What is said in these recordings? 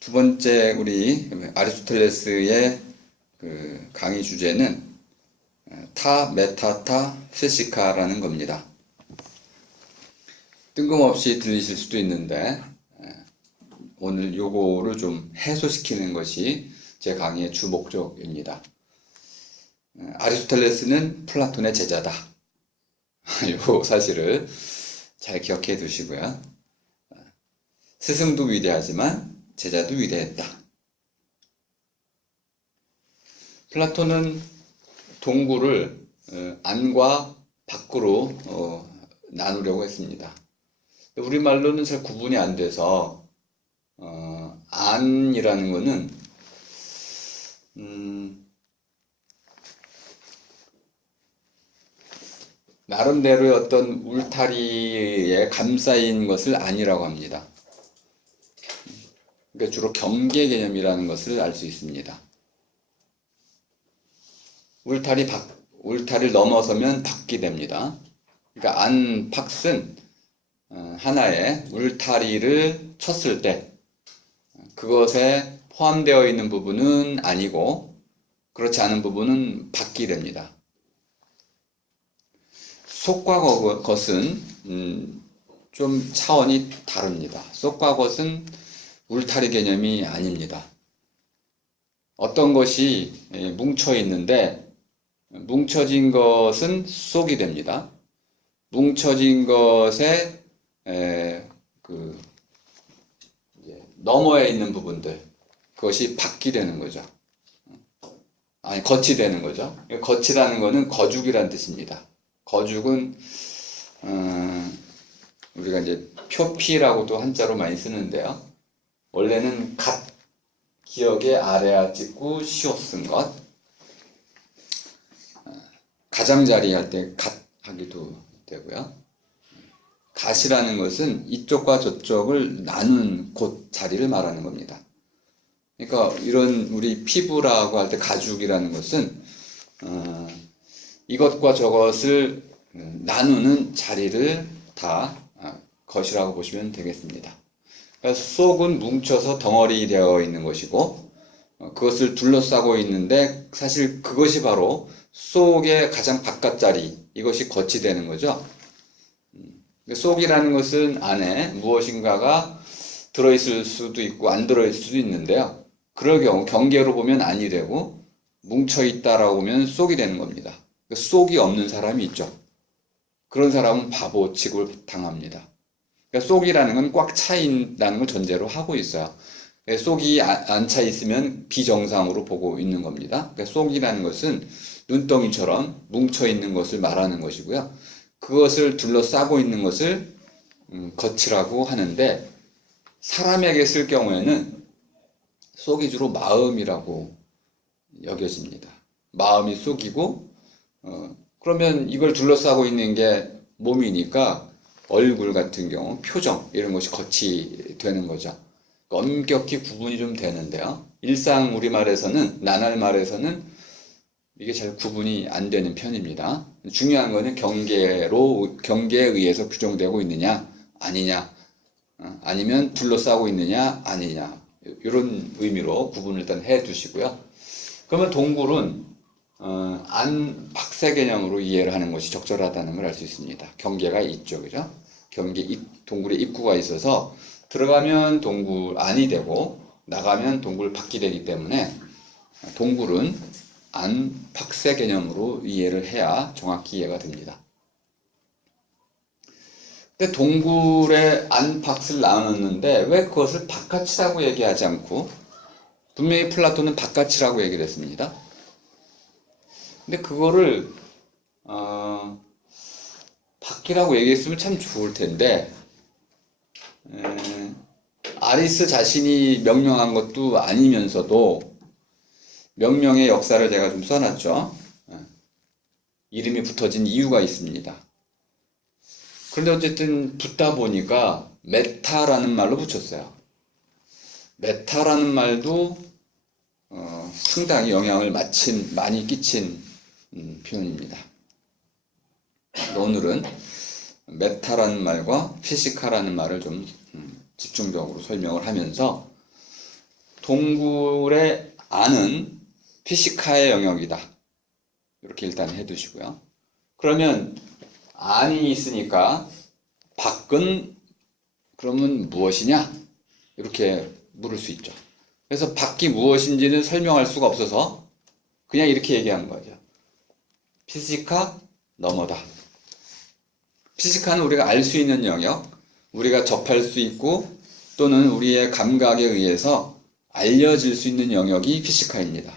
두 번째 우리 아리스토텔레스의 그 강의 주제는 타 메타타 피시카라는 겁니다. 뜬금없이 들리실 수도 있는데 오늘 요거를 좀 해소시키는 것이 제 강의의 주 목적입니다. 아리스토텔레스는 플라톤의 제자다. 요 사실을 잘 기억해 두시고요. 스승도 위대하지만 제자도 위대했다. 플라톤은 동굴을 안과 밖으로 나누려고 했습니다. 우리말로는 잘 구분이 안 돼서 안이라는 거는 나름대로의 어떤 울타리에 감싸인 것을 안이라고 합니다. 그러니까 주로 경계 개념이라는 것을 알 수 있습니다. 울타리를 넘어서면 밖이 됩니다. 그러니까 안팎은 하나의 울타리를 쳤을 때 그것에 포함되어 있는 부분은 아니고 그렇지 않은 부분은 밖이 됩니다. 속과 겉은 좀 차원이 다릅니다. 속과 겉은 울타리 개념이 아닙니다. 어떤 것이 뭉쳐 있는데 뭉쳐진 것은 속이 됩니다. 뭉쳐진 것에 너머에 있는 부분들, 그것이 밖이 되는 거죠. 아니, 겉이 되는 거죠. 겉이라는 것은 거죽이라는 뜻입니다. 거죽은 우리가 이제 표피라고도 한자로 많이 쓰는데요. 원래는 갓, 기역에 아래아 찍고 시옷 쓴 것. 가장자리 할 때 갓 하기도 되고요. 갓이라는 것은 이쪽과 저쪽을 나눈 곳 자리를 말하는 겁니다. 그러니까 이런 우리 피부라고 할 때 가죽이라는 것은 이것과 저것을 나누는 자리를 다 것이라고 보시면 되겠습니다. 그러니까 속은 뭉쳐서 덩어리 되어 있는 것이고 그것을 둘러싸고 있는데 사실 그것이 바로 속의 가장 바깥 자리, 이것이 겉이 되는 거죠. 속이라는 것은 안에 무엇인가가 들어있을 수도 있고 안 들어있을 수도 있는데요. 그럴 경우 경계로 보면 안이 되고 뭉쳐있다라고 보면 속이 되는 겁니다. 속이 없는 사람이 있죠. 그런 사람은 바보 취급을 당합니다. 그러니까 속이라는 건 꽉 차 있다는 걸 전제로 하고 있어요. 속이 안 차 있으면 비정상으로 보고 있는 겁니다. 그러니까 속이라는 것은 눈덩이처럼 뭉쳐 있는 것을 말하는 것이고요. 그것을 둘러싸고 있는 것을 겉이라고 하는데 사람에게 쓸 경우에는 속이 주로 마음이라고 여겨집니다. 마음이 속이고 그러면 이걸 둘러싸고 있는 게 몸이니까 얼굴 같은 경우 표정 이런 것이 겉이 되는 거죠. 엄격히 구분이 좀 되는데요. 일상 우리말에서는 나날말에서는 이게 잘 구분이 안 되는 편입니다. 중요한 거는 경계에 의해서 규정되고 있느냐 아니냐 아니면 둘러싸고 있느냐 아니냐 이런 의미로 구분을 일단 해 두시고요. 그러면 동굴은 안팎세 개념으로 이해를 하는 것이 적절하다는 걸 알 수 있습니다. 경계가 있죠, 그죠? 동굴에 입구가 있어서 들어가면 동굴 안이 되고 나가면 동굴 밖이 되기 때문에 동굴은 안팎세 개념으로 이해를 해야 정확히 이해가 됩니다. 근데 동굴의 안팎을 나눴는데 왜 그것을 바깥이라고 얘기하지 않고 분명히 플라톤은 바깥이라고 얘기를 했습니다. 근데 그거를 밖이라고 얘기했으면 참 좋을 텐데 아리스 자신이 명명한 것도 아니면서도 명명의 역사를 제가 좀 써놨죠. 이름이 붙어진 이유가 있습니다. 그런데 어쨌든 붙다 보니까 메타라는 말로 붙였어요. 메타라는 말도 상당히 영향을 많이 끼친 표현입니다. 오늘은 메타라는 말과 피시카라는 말을 좀 집중적으로 설명을 하면서 동굴의 안은 피시카의 영역이다. 이렇게 일단 해두시고요. 그러면 안이 있으니까 밖은 그러면 무엇이냐? 이렇게 물을 수 있죠. 그래서 밖이 무엇인지는 설명할 수가 없어서 그냥 이렇게 얘기하는 거죠. 피시카 너머다. 피시카는 우리가 알 수 있는 영역, 우리가 접할 수 있고 또는 우리의 감각에 의해서 알려질 수 있는 영역이 피시카입니다.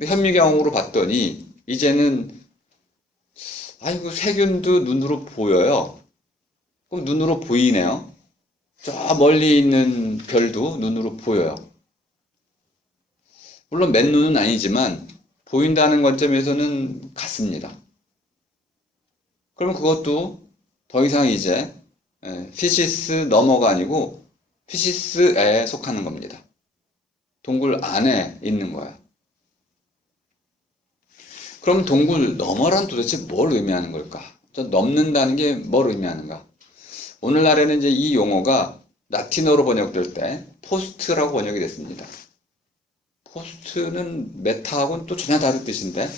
현미경으로 봤더니 이제는 아이고 세균도 눈으로 보여요. 그럼 눈으로 보이네요. 저 멀리 있는 별도 눈으로 보여요. 물론 맨눈은 아니지만 보인다는 관점에서는 같습니다. 그러면 그것도 더 이상 이제 피시스 너머가 아니고 피시스에 속하는 겁니다. 동굴 안에 있는 거야. 그럼 동굴 너머란 도대체 뭘 의미하는 걸까? 넘는다는 게 뭘 의미하는가? 오늘날에는 이제 이 용어가 라틴어로 번역될 때 포스트라고 번역이 됐습니다. 포스트는 메타하고는 또 전혀 다른 뜻인데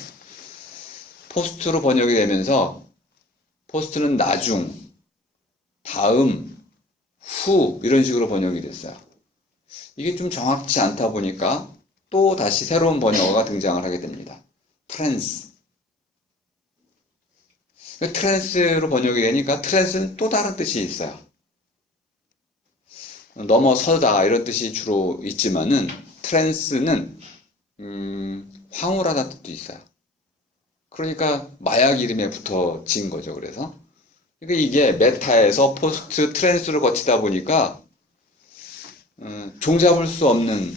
포스트로 번역이 되면서 포스트는 나중, 다음, 후 이런 식으로 번역이 됐어요. 이게 좀 정확치 않다 보니까 또 다시 새로운 번역어가 등장을 하게 됩니다. 트랜스. 트랜스로 번역이 되니까 트랜스는 또 다른 뜻이 있어요. 넘어서다 이런 뜻이 주로 있지만은 트랜스는 황홀하다는 뜻도 있어요. 그러니까 마약 이름에 붙어 진 거죠. 그래서 그러니까 이게 메타에서 포스트 트랜스를 거치다 보니까 종잡을 수 없는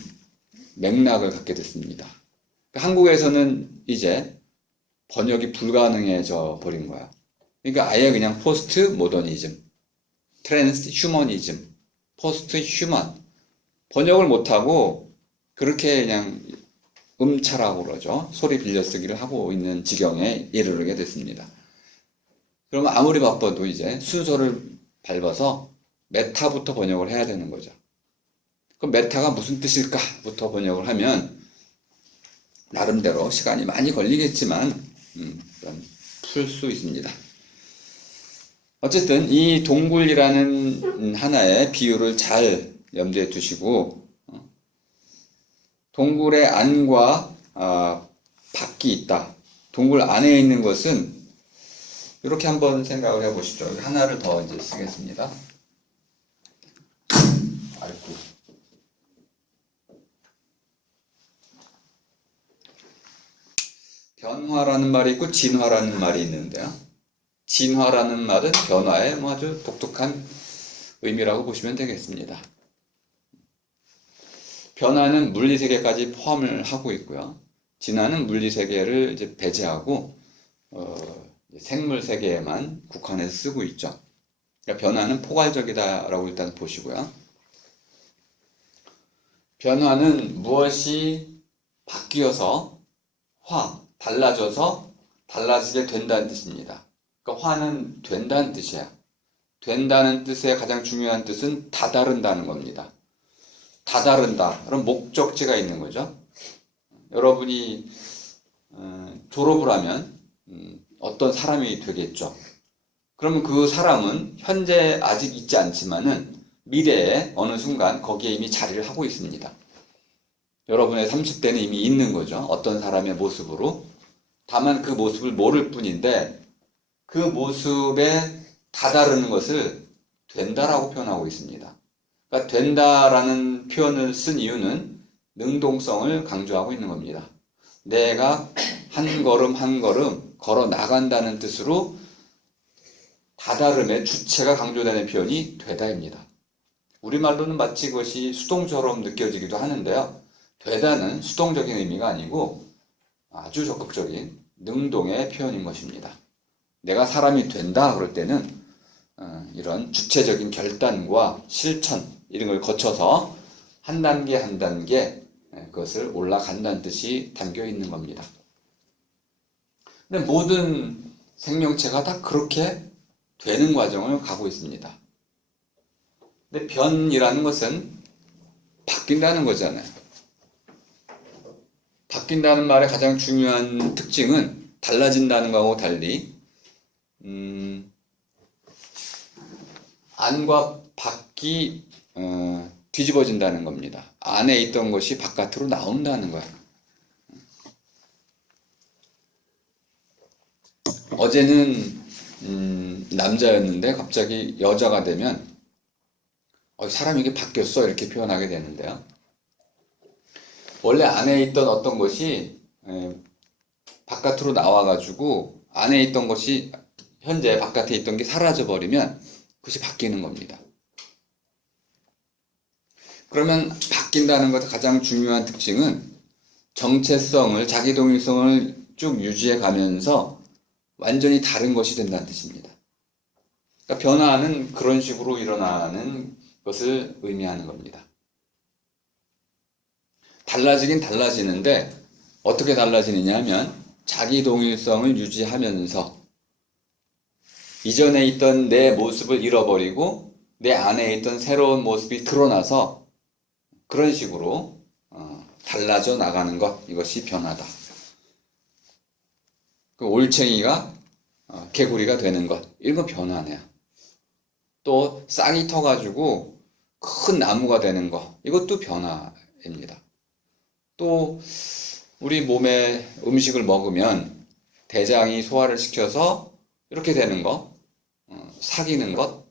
맥락을 갖게 됐습니다. 한국에서는 이제 번역이 불가능해져 버린 거야. 그러니까 아예 그냥 포스트 모더니즘, 트랜스 휴머니즘, 포스트 휴먼 번역을 못하고 그렇게 그냥 음차라고 그러죠. 소리 빌려쓰기를 하고 있는 지경에 이르게 됐습니다. 그러면 아무리 바빠도 이제 순서를 밟아서 메타부터 번역을 해야 되는 거죠. 그럼 메타가 무슨 뜻일까부터 번역을 하면 나름대로 시간이 많이 걸리겠지만 풀 수 있습니다. 어쨌든 이 동굴이라는 하나의 비유를 잘 염두에 두시고 동굴의 안과 밖이 있다. 동굴 안에 있는 것은 이렇게 한번 생각을 해보시죠. 하나를 더 이제 쓰겠습니다. 아이고. 변화라는 말이 있고 진화라는 말이 있는데요. 진화라는 말은 변화의 아주 독특한 의미라고 보시면 되겠습니다. 변화는 물리세계까지 포함을 하고 있고요. 진화는 물리세계를 이제 배제하고 생물세계에만 국한해서 쓰고 있죠. 그러니까 변화는 포괄적이다라고 일단 보시고요. 변화는 무엇이 바뀌어서 달라져서 달라지게 된다는 뜻입니다. 그러니까 화는 된다는 뜻이야. 된다는 뜻의 가장 중요한 뜻은 다다른다는 겁니다. 다다른다. 그런 목적지가 있는 거죠. 여러분이 졸업을 하면 어떤 사람이 되겠죠. 그러면 그 사람은 현재 아직 있지 않지만은 미래에 어느 순간 거기에 이미 자리를 하고 있습니다. 여러분의 30대는 이미 있는 거죠. 어떤 사람의 모습으로. 다만 그 모습을 모를 뿐인데 그 모습에 다다르는 것을 된다라고 표현하고 있습니다. 그러니까 된다라는 표현을 쓴 이유는 능동성을 강조하고 있는 겁니다. 내가 한 걸음 한 걸음 걸어 나간다는 뜻으로 다다름의 주체가 강조되는 표현이 되다입니다. 우리말로는 마치 그것이 수동처럼 느껴지기도 하는데요. 되다는 수동적인 의미가 아니고 아주 적극적인 능동의 표현인 것입니다. 내가 사람이 된다 그럴 때는 이런 주체적인 결단과 실천 이런 걸 거쳐서 한 단계 한 단계 그것을 올라간다는 뜻이 담겨 있는 겁니다. 근데 모든 생명체가 다 그렇게 되는 과정을 가고 있습니다. 근데 변이라는 것은 바뀐다는 거잖아요. 바뀐다는 말의 가장 중요한 특징은 달라진다는 거하고 달리 안과 밖이 뒤집어진다는 겁니다. 안에 있던 것이 바깥으로 나온다는 거예요. 어제는 남자였는데 갑자기 여자가 되면 사람이 이게 바뀌었어 이렇게 표현하게 되는데요. 원래 안에 있던 어떤 것이 바깥으로 나와가지고 안에 있던 것이 현재 바깥에 있던 게 사라져 버리면 그것이 바뀌는 겁니다. 그러면 바뀐다는 것의 가장 중요한 특징은 정체성을, 자기동일성을 쭉 유지해 가면서 완전히 다른 것이 된다는 뜻입니다. 그러니까 변화는 그런 식으로 일어나는 것을 의미하는 겁니다. 달라지긴 달라지는데 어떻게 달라지느냐 하면 자기 동일성을 유지하면서 이전에 있던 내 모습을 잃어버리고 내 안에 있던 새로운 모습이 드러나서 그런 식으로 달라져 나가는 것, 이것이 변화다. 그 올챙이가 개구리가 되는 것, 이건 변화네요. 또 싹이 터가지고 큰 나무가 되는 것, 이것도 변화입니다. 또 우리 몸에 음식을 먹으면 대장이 소화를 시켜서 이렇게 되는 것, 사귀는 것,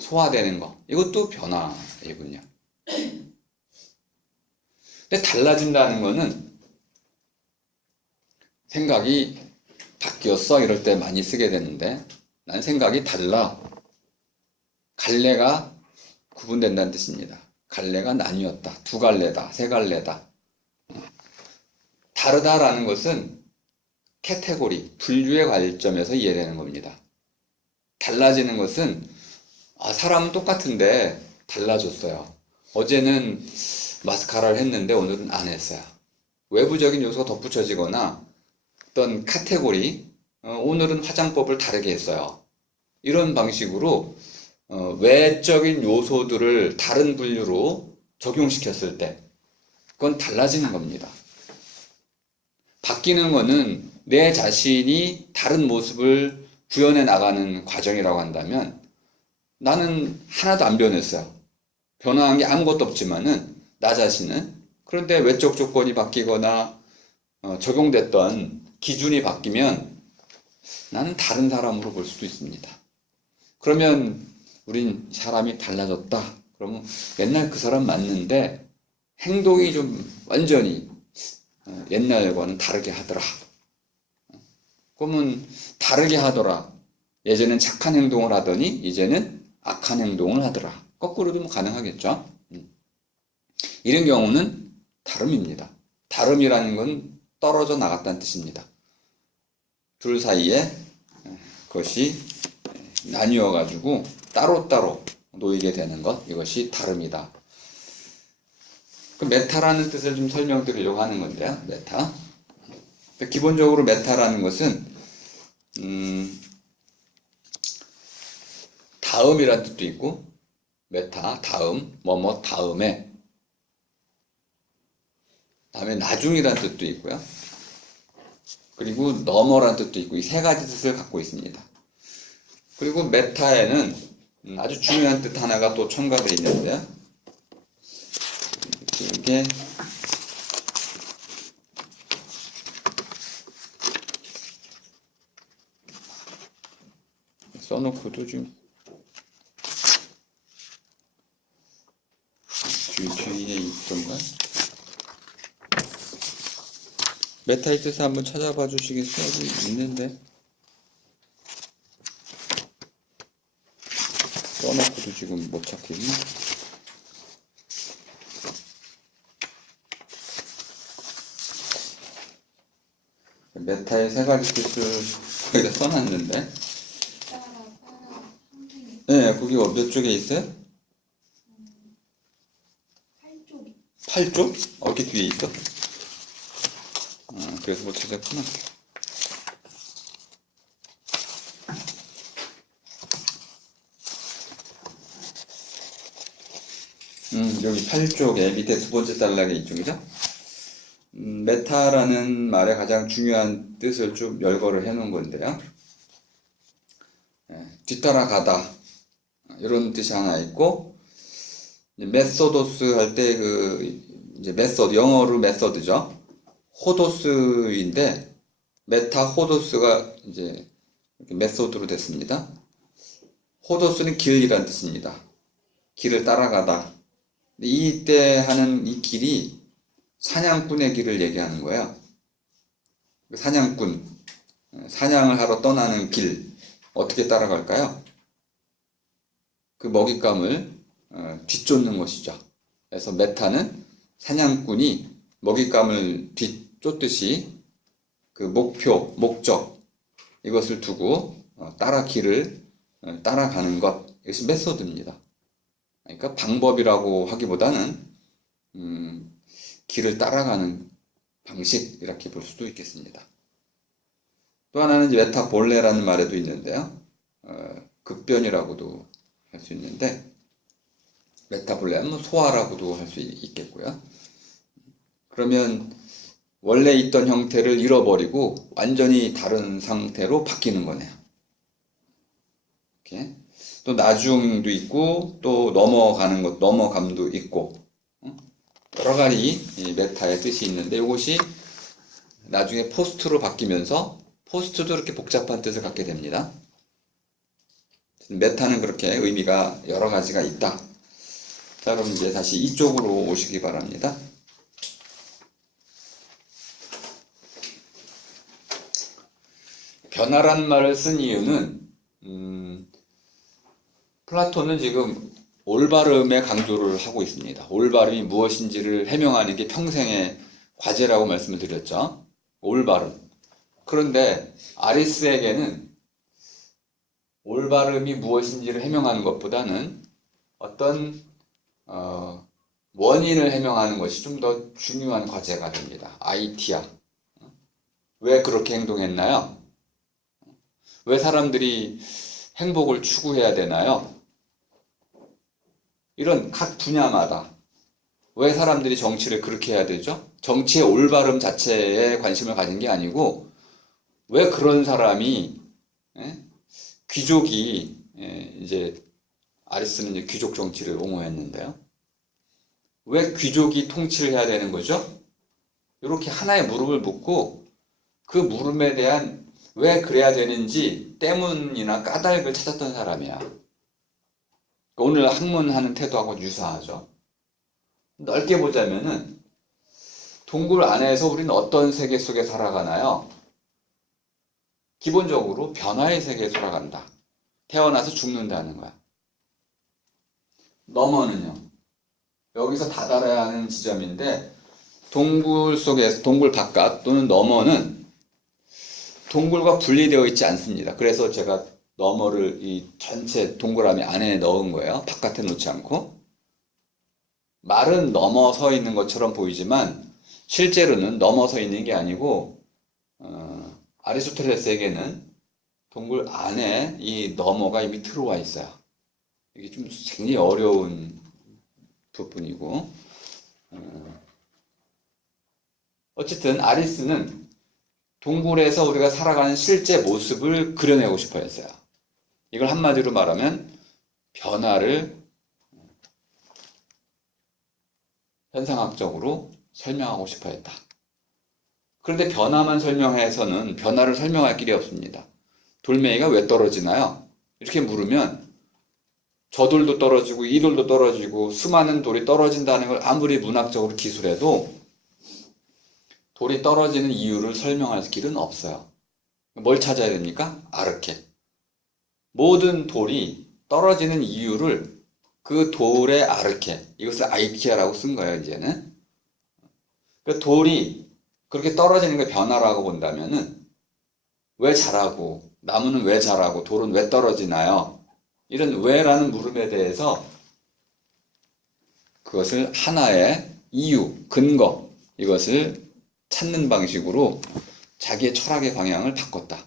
소화되는 것, 이것도 변화이군요. 근데 달라진다는 거는 생각이 바뀌었어 이럴 때 많이 쓰게 되는데 난 생각이 달라. 갈래가 구분된다는 뜻입니다. 갈래가 나뉘었다. 두 갈래다. 세 갈래다. 다르다라는 것은 카테고리, 분류의 관점에서 이해되는 겁니다. 달라지는 것은 사람은 똑같은데 달라졌어요. 어제는 마스카라를 했는데 오늘은 안 했어요. 외부적인 요소가 덧붙여지거나 어떤 카테고리, 오늘은 화장법을 다르게 했어요. 이런 방식으로 외적인 요소들을 다른 분류로 적용시켰을 때 그건 달라지는 겁니다. 바뀌는 거는 내 자신이 다른 모습을 구현해 나가는 과정이라고 한다면 나는 하나도 안 변했어요. 변화한 게 아무것도 없지만은 나 자신은 그런데 외적 조건이 바뀌거나 적용됐던 기준이 바뀌면 나는 다른 사람으로 볼 수도 있습니다. 그러면 우린 사람이 달라졌다. 그러면 옛날 그 사람 맞는데 행동이 좀 완전히 옛날과는 다르게 하더라. 그러면 다르게 하더라. 예전엔 착한 행동을 하더니 이제는 악한 행동을 하더라. 거꾸로도 뭐 가능하겠죠. 이런 경우는 다름입니다. 다름이라는 건 떨어져 나갔다는 뜻입니다. 둘 사이에 그것이 나뉘어 가지고 따로따로 놓이게 되는 것, 이것이 다름이다. 그 메타라는 뜻을 좀 설명드리려고 하는 건데요. 메타. 기본적으로 메타라는 것은 다음이라는 뜻도 있고 메타, 다음, 뭐뭐 다음에 나중이라는 뜻도 있고요. 그리고 너머라는 뜻도 있고 이 세 가지 뜻을 갖고 있습니다. 그리고 메타에는 아주 중요한 뜻 하나가 또 첨가되어 있는데요. 이게 써놓고도 좀 뒤에 있던가? 메타의 뜻을 한번 찾아봐 주시겠어요? 여기 있는데 써놓고도 지금 못 찾겠네. 메타의 세 가지 뜻을 거기다 써놨는데 네, 거기 몇 쪽에 있어요? 8쪽. 8쪽? 어떻게 뒤에 있어? 그래서 못 찾았구나. 여기 8쪽에 밑에 두 번째 단락에 이쪽이죠. 메타라는 말의 가장 중요한 뜻을 좀 열거를 해 놓은 건데요. 뒤따라가다 이런 뜻이 하나 있고, 메소도스 할 때 이제 메소드, 영어로 메소드죠. 호도스인데 메타 호도스가 이제 이렇게 메소드로 됐습니다. 호도스는 길이란 뜻입니다. 길을 따라가다. 이때 하는 이 길이 사냥꾼의 길을 얘기하는 거예요. 사냥꾼, 사냥을 하러 떠나는 길, 어떻게 따라갈까요? 그 먹잇감을 뒤쫓는 것이죠. 그래서 메타는 사냥꾼이 먹잇감을 뒤쫓듯이 그 목표, 목적, 이것을 두고 길을 따라가는 것, 이것이 메소드입니다. 그러니까 방법이라고 하기보다는 길을 따라가는 방식, 이렇게 볼 수도 있겠습니다. 또 하나는 이제 메타볼레라는 말에도 있는데요. 급변이라고도 할 수 있는데, 메타볼레는 소화라고도 할 수 있겠고요. 그러면 원래 있던 형태를 잃어버리고 완전히 다른 상태로 바뀌는 거네요. 이렇게. 또 나중도 있고, 또 넘어가는 것, 넘어감도 있고, 여러 가지 이 메타의 뜻이 있는데, 이것이 나중에 포스트로 바뀌면서 포스트도 이렇게 복잡한 뜻을 갖게 됩니다. 메타는 그렇게 의미가 여러 가지가 있다. 자, 그럼 이제 다시 이쪽으로 오시기 바랍니다. 변화란 말을 쓴 이유는 플라톤은 지금 올바름에 강조를 하고 있습니다. 올바름이 무엇인지를 해명하는 게 평생의 과제라고 말씀을 드렸죠. 올바름. 그런데 아리스에게는 올바름이 무엇인지를 해명하는 것보다는 어떤 원인을 해명하는 것이 좀 더 중요한 과제가 됩니다. 아이티아. 왜 그렇게 행동했나요? 왜 사람들이 행복을 추구해야 되나요? 이런 각 분야마다 왜 사람들이 정치를 그렇게 해야 되죠? 정치의 올바름 자체에 관심을 가진 게 아니고, 왜 그런 사람이, 귀족이, 이제 아리스는 이제 귀족 정치를 옹호했는데요. 왜 귀족이 통치를 해야 되는 거죠? 이렇게 하나의 물음을 묻고 그 물음에 대한 왜 그래야 되는지 때문이나 까닭을 찾았던 사람이야. 오늘 학문하는 태도하고 유사하죠. 넓게 보자면은 동굴 안에서 우리는 어떤 세계 속에 살아가나요? 기본적으로 변화의 세계에 살아간다. 태어나서 죽는다는 거야. 너머는요. 여기서 다다라야 하는 지점인데, 동굴 속에서, 동굴 바깥 또는 너머는 동굴과 분리되어 있지 않습니다. 그래서 제가 너머를 이 전체 동그라미 안에 넣은 거예요. 바깥에 놓지 않고. 말은 넘어서 있는 것처럼 보이지만 실제로는 넘어서 있는 게 아니고, 아리스토텔레스에게는 동굴 안에 이 너머가 이미 들어와 있어요. 이게 좀 굉장히 어려운 부분이고, 어쨌든 아리스는 동굴에서 우리가 살아가는 실제 모습을 그려내고 싶어 했어요. 이걸 한마디로 말하면 변화를 현상학적으로 설명하고 싶어 했다. 그런데 변화만 설명해서는 변화를 설명할 길이 없습니다. 돌멩이가 왜 떨어지나요? 이렇게 물으면 저 돌도 떨어지고 이 돌도 떨어지고 수많은 돌이 떨어진다는 걸 아무리 문학적으로 기술해도 돌이 떨어지는 이유를 설명할 길은 없어요. 뭘 찾아야 됩니까? 아르케. 모든 돌이 떨어지는 이유를 그 돌의 아르케, 이것을 아이키아라고 쓴 거예요, 이제는. 그 돌이 그렇게 떨어지는 게 변화라고 본다면은 왜 자라고, 나무는 왜 자라고, 돌은 왜 떨어지나요? 이런 왜라는 물음에 대해서 그것을 하나의 이유, 근거, 이것을 찾는 방식으로 자기의 철학의 방향을 바꿨다.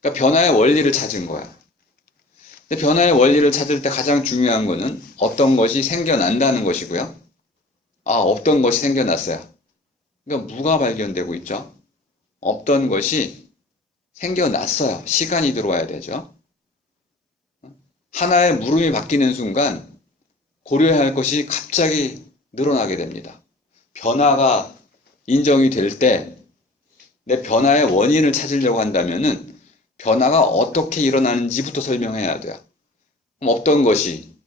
그러니까 변화의 원리를 찾은 거야. 근데 변화의 원리를 찾을 때 가장 중요한 거는 어떤 것이 생겨난다는 것이고요. 없던 것이 생겨났어요. 그러니까 무가 발견되고 있죠. 없던 것이 생겨났어요. 시간이 들어와야 되죠. 하나의 물음이 바뀌는 순간 고려해야 할 것이 갑자기 늘어나게 됩니다. 변화가 인정이 될 때 내 변화의 원인을 찾으려고 한다면은 변화가 어떻게 일어나는지부터 설명해야 돼요. 그럼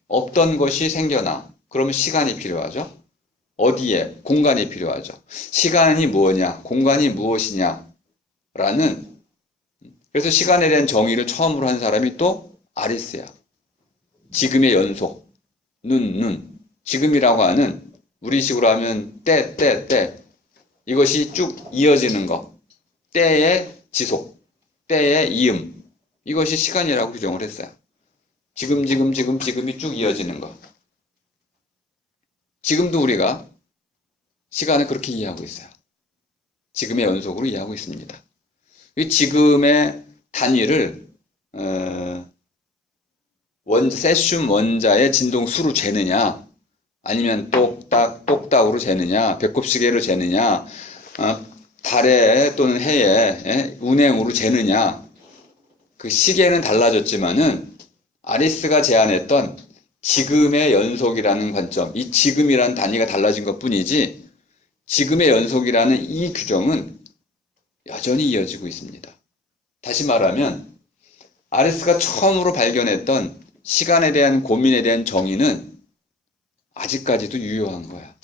없던 것이 생겨나. 그러면 시간이 필요하죠. 어디에? 공간이 필요하죠. 시간이 뭐냐? 공간이 무엇이냐? 그래서 시간에 대한 정의를 처음으로 한 사람이 또 아리스야. 지금의 연속. 지금이라고 하는 우리식으로 하면 때. 이것이 쭉 이어지는 것. 때의 지속. 때의 이음. 이것이 시간이라고 규정을 했어요. 지금이 쭉 이어지는 것. 지금도 우리가 시간을 그렇게 이해하고 있어요. 지금의 연속으로 이해하고 있습니다. 이 지금의 단위를 세슘 원자의 진동수로 재느냐, 아니면 똑딱으로 재느냐, 배꼽시계로 재느냐, 달에 또는 해에 운행으로 재느냐. 그 시계는 달라졌지만은 아리스가 제안했던 지금의 연속이라는 관점, 이 지금이라는 단위가 달라진 것 뿐이지 지금의 연속이라는 이 규정은 여전히 이어지고 있습니다. 다시 말하면 아리스가 처음으로 발견했던 시간에 대한 고민에 대한 정의는 아직까지도 유효한 거야.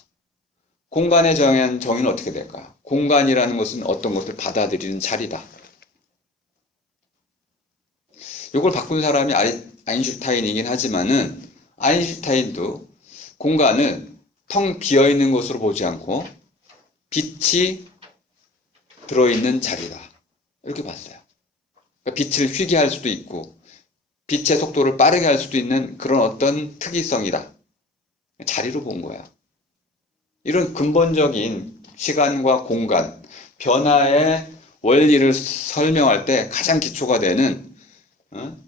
공간에 정의한 정의는 어떻게 될까? 공간이라는 것은 어떤 것을 받아들이는 자리다. 이걸 바꾼 사람이 아인슈타인이긴 하지만은 아인슈타인도 공간을 텅 비어있는 것으로 보지 않고 빛이 들어있는 자리다. 이렇게 봤어요. 그러니까 빛을 휘게 할 수도 있고 빛의 속도를 빠르게 할 수도 있는 그런 어떤 특이성이다. 자리로 본 거야. 이런 근본적인 시간과 공간, 변화의 원리를 설명할 때 가장 기초가 되는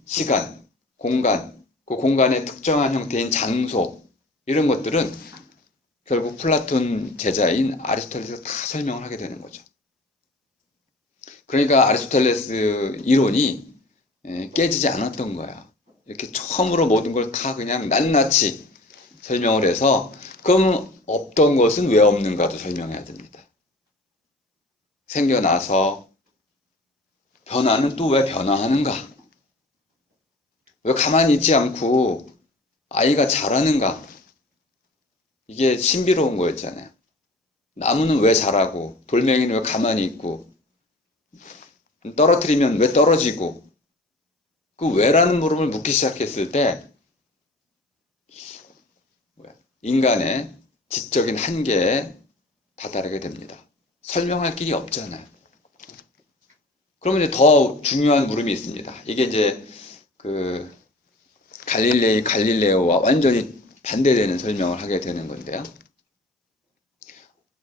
시간, 공간, 그 공간의 특정한 형태인 장소, 이런 것들은 결국 플라톤 제자인 아리스토텔레스가 다 설명을 하게 되는 거죠. 그러니까 아리스토텔레스 이론이 깨지지 않았던 거야. 이렇게 처음으로 모든 걸 다 그냥 낱낱이 설명을 해서, 그럼 없던 것은 왜 없는가도 설명해야 됩니다. 생겨나서 변화는 또 왜 변화하는가? 왜 가만히 있지 않고 아이가 자라는가? 이게 신비로운 거였잖아요. 나무는 왜 자라고, 돌멩이는 왜 가만히 있고, 떨어뜨리면 왜 떨어지고, 그 왜라는 물음을 묻기 시작했을 때 인간의 지적인 한계에 다다르게 됩니다. 설명할 길이 없잖아요. 그러면 이제 더 중요한 물음이 있습니다. 이게 이제 그 갈릴레오와 완전히 반대되는 설명을 하게 되는 건데요.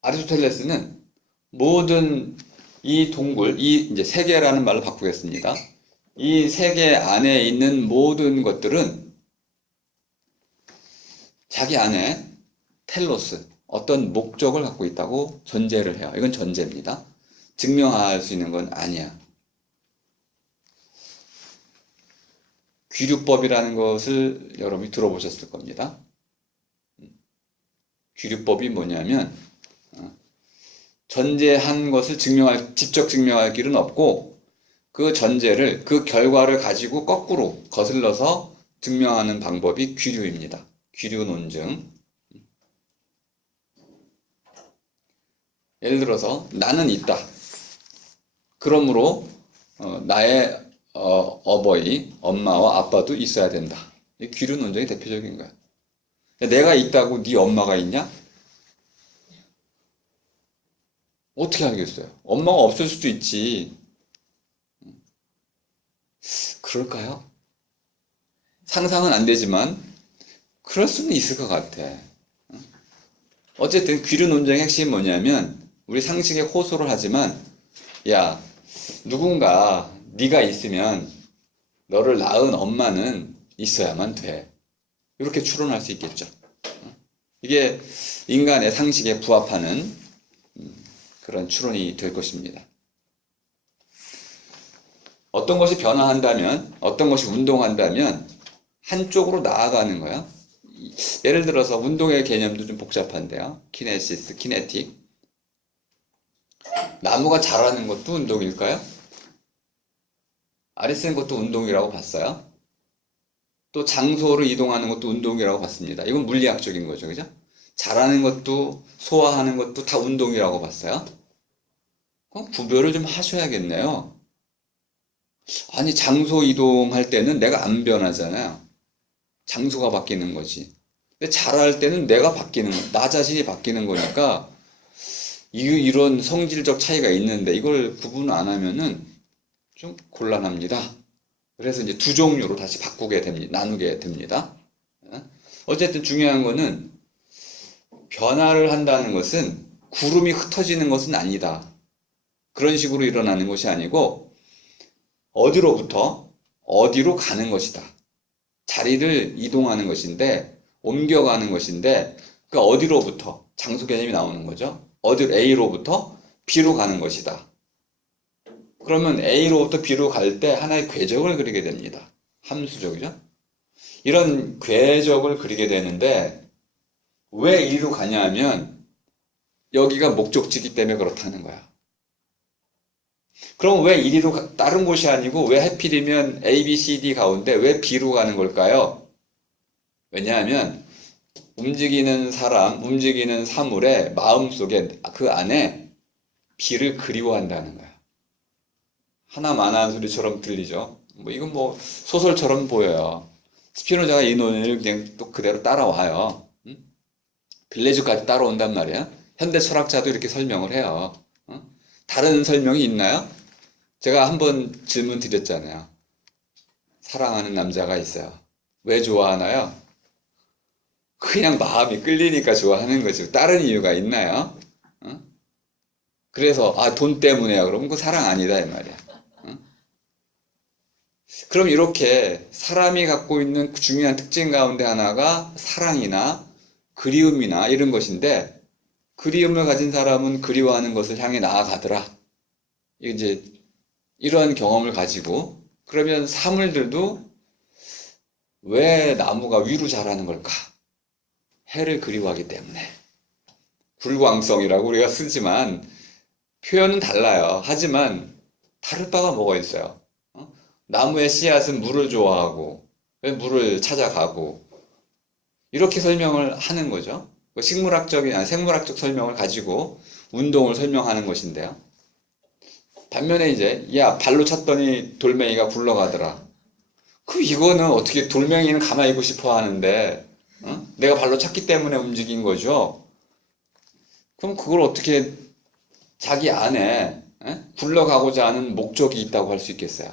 아리스토텔레스는 모든 이 동굴, 이 이제 세계라는 말로 바꾸겠습니다. 이 세계 안에 있는 모든 것들은 자기 안에 텔로스, 어떤 목적을 갖고 있다고 전제를 해요. 이건 전제입니다. 증명할 수 있는 건 아니야. 귀류법이라는 것을 여러분이 들어보셨을 겁니다. 귀류법이 뭐냐면 전제한 것을 직접 증명할 길은 없고 그 전제를, 그 결과를 가지고 거꾸로 거슬러서 증명하는 방법이 귀류입니다. 귀류 논증. 예를 들어서 나는 있다. 그러므로 나의 어버이, 엄마와 아빠도 있어야 된다. 이 귀류 논증이 대표적인 거야. 내가 있다고 네 엄마가 있냐? 어떻게 알겠어요? 엄마가 없을 수도 있지. 그럴까요? 상상은 안 되지만 그럴 수는 있을 것 같아. 어쨌든 귀류 논쟁의 핵심이 뭐냐면 우리 상식에 호소를 하지만 누군가 네가 있으면 너를 낳은 엄마는 있어야만 돼. 이렇게 추론할 수 있겠죠. 이게 인간의 상식에 부합하는 그런 추론이 될 것입니다. 어떤 것이 변화한다면, 어떤 것이 운동한다면 한쪽으로 나아가는 거야. 예를 들어서 운동의 개념도 좀 복잡한데요. 키네시스, 키네틱. 나무가 자라는 것도 운동일까요? 아리스는 것도 운동이라고 봤어요. 또 장소로 이동하는 것도 운동이라고 봤습니다. 이건 물리학적인 거죠. 그죠? 자라는 것도 소화하는 것도 다 운동이라고 봤어요. 그럼 구별을 좀 하셔야겠네요. 아니, 장소 이동할 때는 내가 안 변하잖아요. 장소가 바뀌는 거지. 근데 자랄 때는 내가 바뀌는 거, 나 자신이 바뀌는 거니까 이런 성질적 차이가 있는데 이걸 구분 안 하면은 좀 곤란합니다. 그래서 이제 두 종류로 다시 바꾸게 됩니다. 나누게 됩니다. 어쨌든 중요한 거는 변화를 한다는 것은 구름이 흩어지는 것은 아니다. 그런 식으로 일어나는 것이 아니고 어디로부터 어디로 가는 것이다. 자리를 이동하는 것인데, 옮겨가는 것인데, 그러니까 어디로부터 장소 개념이 나오는 거죠. 어디 A로부터 B로 가는 것이다. 그러면 A로부터 B로 갈 때 하나의 궤적을 그리게 됩니다. 함수적이죠. 이런 궤적을 그리게 되는데 왜 이리로 가냐 하면 여기가 목적지이기 때문에 그렇다는 거야. 그럼 왜 이리로 다른 곳이 아니고 왜 하필이면 A, B, C, D 가운데 왜 B로 가는 걸까요? 왜냐하면 움직이는 사람, 움직이는 사물의 마음속에 그 안에 B를 그리워한다는 거야. 하나만한 소리처럼 들리죠. 이건 소설처럼 보여요. 스피노자가 이 논리를 그냥 또 그대로 따라와요. 빌레즈까지 따라온단 말이야. 현대 철학자도 이렇게 설명을 해요. 다른 설명이 있나요? 제가 한번 질문 드렸잖아요. 사랑하는 남자가 있어요. 왜 좋아하나요? 그냥 마음이 끌리니까 좋아하는 거지. 다른 이유가 있나요? 그래서 돈 때문에야. 그러면 그 사랑 아니다 이 말이야. 그럼 이렇게 사람이 갖고 있는 중요한 특징 가운데 하나가 사랑이나 그리움이나 이런 것인데, 그리움을 가진 사람은 그리워하는 것을 향해 나아가더라. 이제 이런 경험을 가지고, 그러면 사물들도 왜 나무가 위로 자라는 걸까? 해를 그리워하기 때문에. 불광성이라고 우리가 쓰지만 표현은 달라요. 하지만 다를 바가 뭐가 있어요? 나무의 씨앗은 물을 좋아하고 물을 찾아가고 이렇게 설명을 하는 거죠. 생물학적 설명을 가지고 운동을 설명하는 것인데요. 반면에 이제 발로 찼더니 돌멩이가 굴러가더라. 이거는 어떻게 돌멩이는 가만히 있고 싶어 하는데 내가 발로 찼기 때문에 움직인 거죠. 그럼 그걸 어떻게 자기 안에 굴러가고자 하는 목적이 있다고 할 수 있겠어요?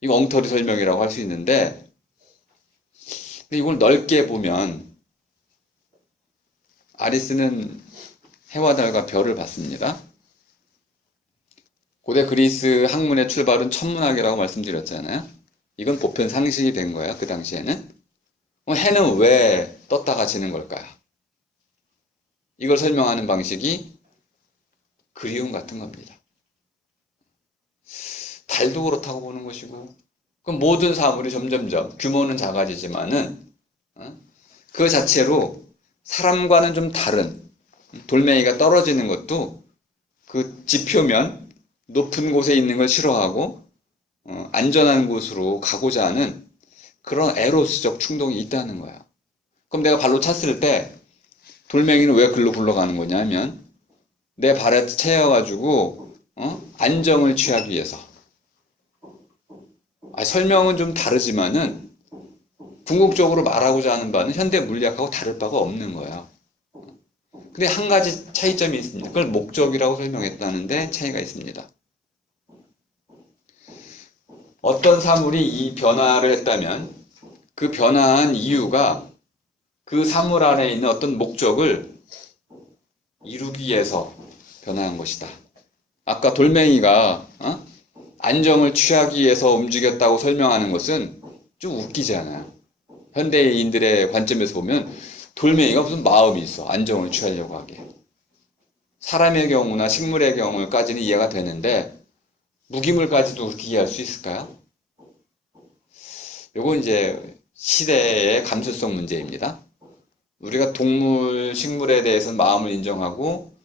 이거 엉터리 설명이라고 할 수 있는데, 이걸 넓게 보면 아리스는 해와 달과 별을 봤습니다. 고대 그리스 학문의 출발은 천문학이라고 말씀드렸잖아요. 이건 보편 상식이 된 거예요. 그 당시에는. 해는 왜 떴다가 지는 걸까요? 이걸 설명하는 방식이 그리움 같은 겁니다. 달도 그렇다고 보는 것이고, 그럼 모든 사물이 점점점 규모는 작아지지만은 그 자체로 사람과는 좀 다른 돌멩이가 떨어지는 것도 그 지표면 높은 곳에 있는 걸 싫어하고 안전한 곳으로 가고자 하는 그런 에로스적 충동이 있다는 거야. 그럼 내가 발로 찼을 때 돌멩이는 왜 글로 굴러가는 거냐 하면 내 발에 채여가지고 안정을 취하기 위해서. 설명은 좀 다르지만은 궁극적으로 말하고자 하는 바는 현대 물리학하고 다를 바가 없는 거야. 근데 한 가지 차이점이 있습니다. 그걸 목적이라고 설명했다는데 차이가 있습니다. 어떤 사물이 이 변화를 했다면 그 변화한 이유가 그 사물 안에 있는 어떤 목적을 이루기 위해서 변화한 것이다. 아까 돌멩이가 안정을 취하기 위해서 움직였다고 설명하는 것은 좀 웃기지 않아요? 현대인들의 관점에서 보면 돌멩이가 무슨 마음이 있어. 안정을 취하려고 하게. 사람의 경우나 식물의 경우까지는 이해가 되는데 무기물까지도 그렇게 이해할 수 있을까요? 요건 이제 시대의 감수성 문제입니다. 우리가 동물, 식물에 대해서는 마음을 인정하고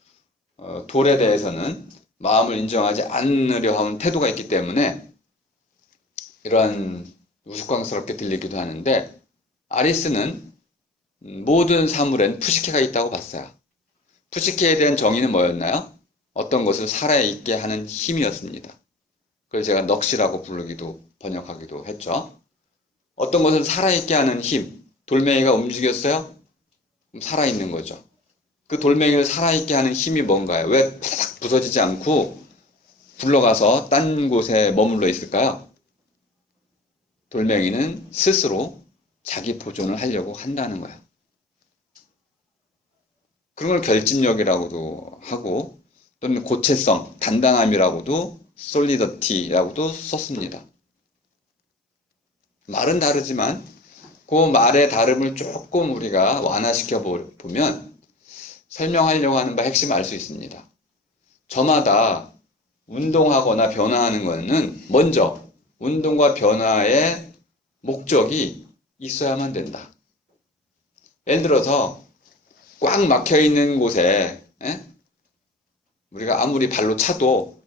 돌에 대해서는 마음을 인정하지 않으려 하는 태도가 있기 때문에 이러한 우스꽝스럽게 들리기도 하는데 아리스는 모든 사물엔 푸시케가 있다고 봤어요. 푸시케에 대한 정의는 뭐였나요? 어떤 것을 살아있게 하는 힘이었습니다. 그걸 제가 넋이라고 부르기도 번역하기도 했죠. 어떤 것을 살아있게 하는 힘, 돌멩이가 움직였어요? 그럼 살아있는 거죠. 그 돌멩이를 살아있게 하는 힘이 뭔가요? 왜 바삭 부서지지 않고 굴러가서 딴 곳에 머물러 있을까요? 돌멩이는 스스로 자기 보존을 하려고 한다는 거예요. 그런 걸 결집력이라고도 하고 또는 고체성, 단단함이라고도 솔리더티라고도 썼습니다. 말은 다르지만 그 말의 다름을 조금 우리가 완화시켜 보면 설명하려고 하는 바 핵심을 알 수 있습니다. 저마다 운동하거나 변화하는 것은 먼저 운동과 변화의 목적이 있어야만 된다. 예를 들어서 꽉 막혀 있는 곳에 우리가 아무리 발로 차도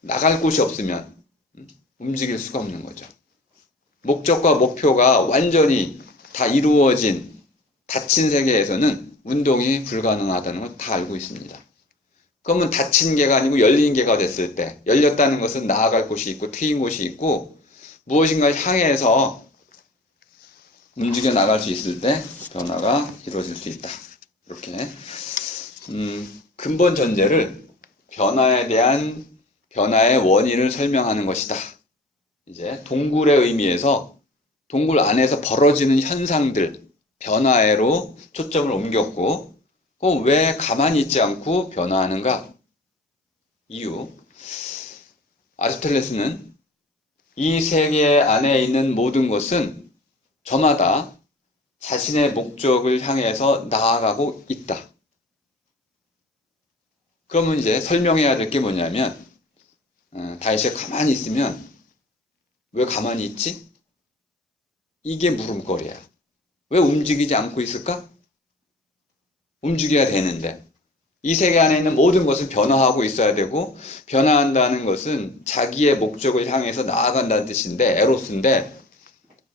나갈 곳이 없으면 움직일 수가 없는 거죠. 목적과 목표가 완전히 다 이루어진 닫힌 세계에서는 운동이 불가능하다는 걸 다 알고 있습니다. 그러면 닫힌 개가 아니고 열린 개가 됐을 때 열렸다는 것은 나아갈 곳이 있고 트인 곳이 있고 무엇인가를 향해서 움직여 나갈 수 있을 때 변화가 이루어질 수 있다. 이렇게 근본 전제를 변화에 대한 변화의 원인을 설명하는 것이다. 이제 동굴의 의미에서 동굴 안에서 벌어지는 현상들, 변화로 초점을 옮겼고, 그럼 왜 가만히 있지 않고 변화하는가? 이유. 아리스토텔레스는 이 세계 안에 있는 모든 것은 저마다 자신의 목적을 향해서 나아가고 있다. 그러면 이제 설명해야 될 게 뭐냐면, 다윗이 가만히 있으면 왜 가만히 있지? 이게 물음거리야. 왜 움직이지 않고 있을까? 움직여야 되는데. 이 세계 안에 있는 모든 것은 변화하고 있어야 되고, 변화한다는 것은 자기의 목적을 향해서 나아간다는 뜻인데, 에로스인데,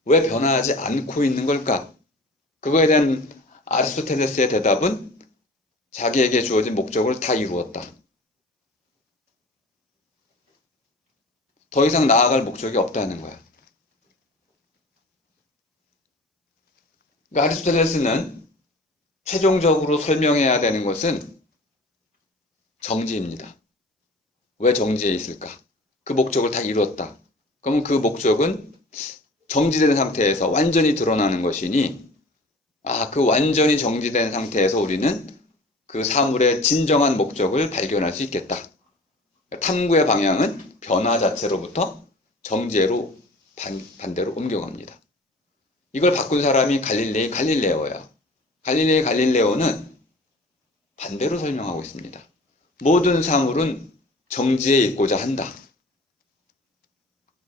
왜 변화하지 않고 있는 걸까? 그거에 대한 아리스토텔레스의 대답은 자기에게 주어진 목적을 다 이루었다. 더 이상 나아갈 목적이 없다는 거야. 그러니까 아리스토텔레스는 최종적으로 설명해야 되는 것은 정지입니다. 왜 정지에 있을까? 그 목적을 다 이뤘다. 그러면 그 목적은 정지된 상태에서 완전히 드러나는 것이니, 그 완전히 정지된 상태에서 우리는 그 사물의 진정한 목적을 발견할 수 있겠다. 탐구의 방향은 변화 자체로부터 정지로 반대로 옮겨갑니다. 이걸 바꾼 사람이 갈릴레이 갈릴레오예요. 갈릴레이 갈릴레오는 반대로 설명하고 있습니다. 모든 사물은 정지에 있고자 한다.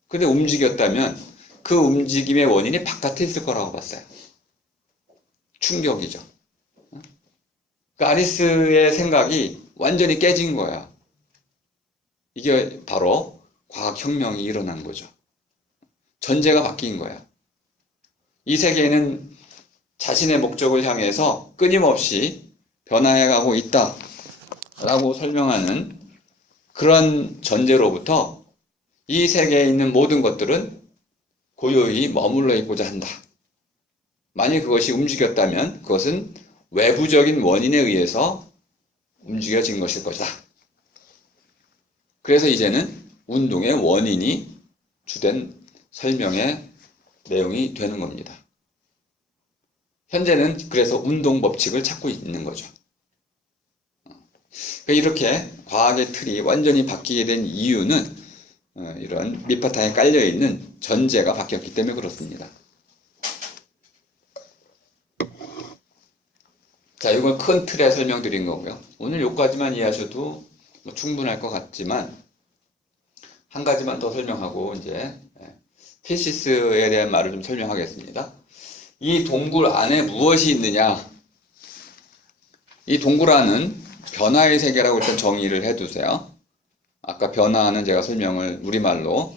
근데 움직였다면 그 움직임의 원인이 바깥에 있을 거라고 봤어요. 충격이죠. 그러니까 아리스의 생각이 완전히 깨진 거야. 이게 바로 과학혁명이 일어난 거죠. 전제가 바뀐 거야. 이 세계는 자신의 목적을 향해서 끊임없이 변화해가고 있다라고 설명하는 그런 전제로부터 이 세계에 있는 모든 것들은 고요히 머물러 있고자 한다. 만약 그것이 움직였다면 그것은 외부적인 원인에 의해서 움직여진 것일 것이다. 그래서 이제는 운동의 원인이 주된 설명의 내용이 되는 겁니다. 현재는 그래서 운동 법칙을 찾고 있는 거죠. 이렇게 과학의 틀이 완전히 바뀌게 된 이유는 이런 밑바탕에 깔려있는 전제가 바뀌었기 때문에 그렇습니다. 자, 이걸 큰 틀에 설명드린 거고요. 오늘 여기까지만 이해하셔도 뭐 충분할 것 같지만 한 가지만 더 설명하고 이제 피시스에 대한 말을 좀 설명하겠습니다. 이 동굴 안에 무엇이 있느냐? 이 동굴 안은 변화의 세계라고 일단 정의를 해두세요. 아까 변화는 제가 설명을 우리말로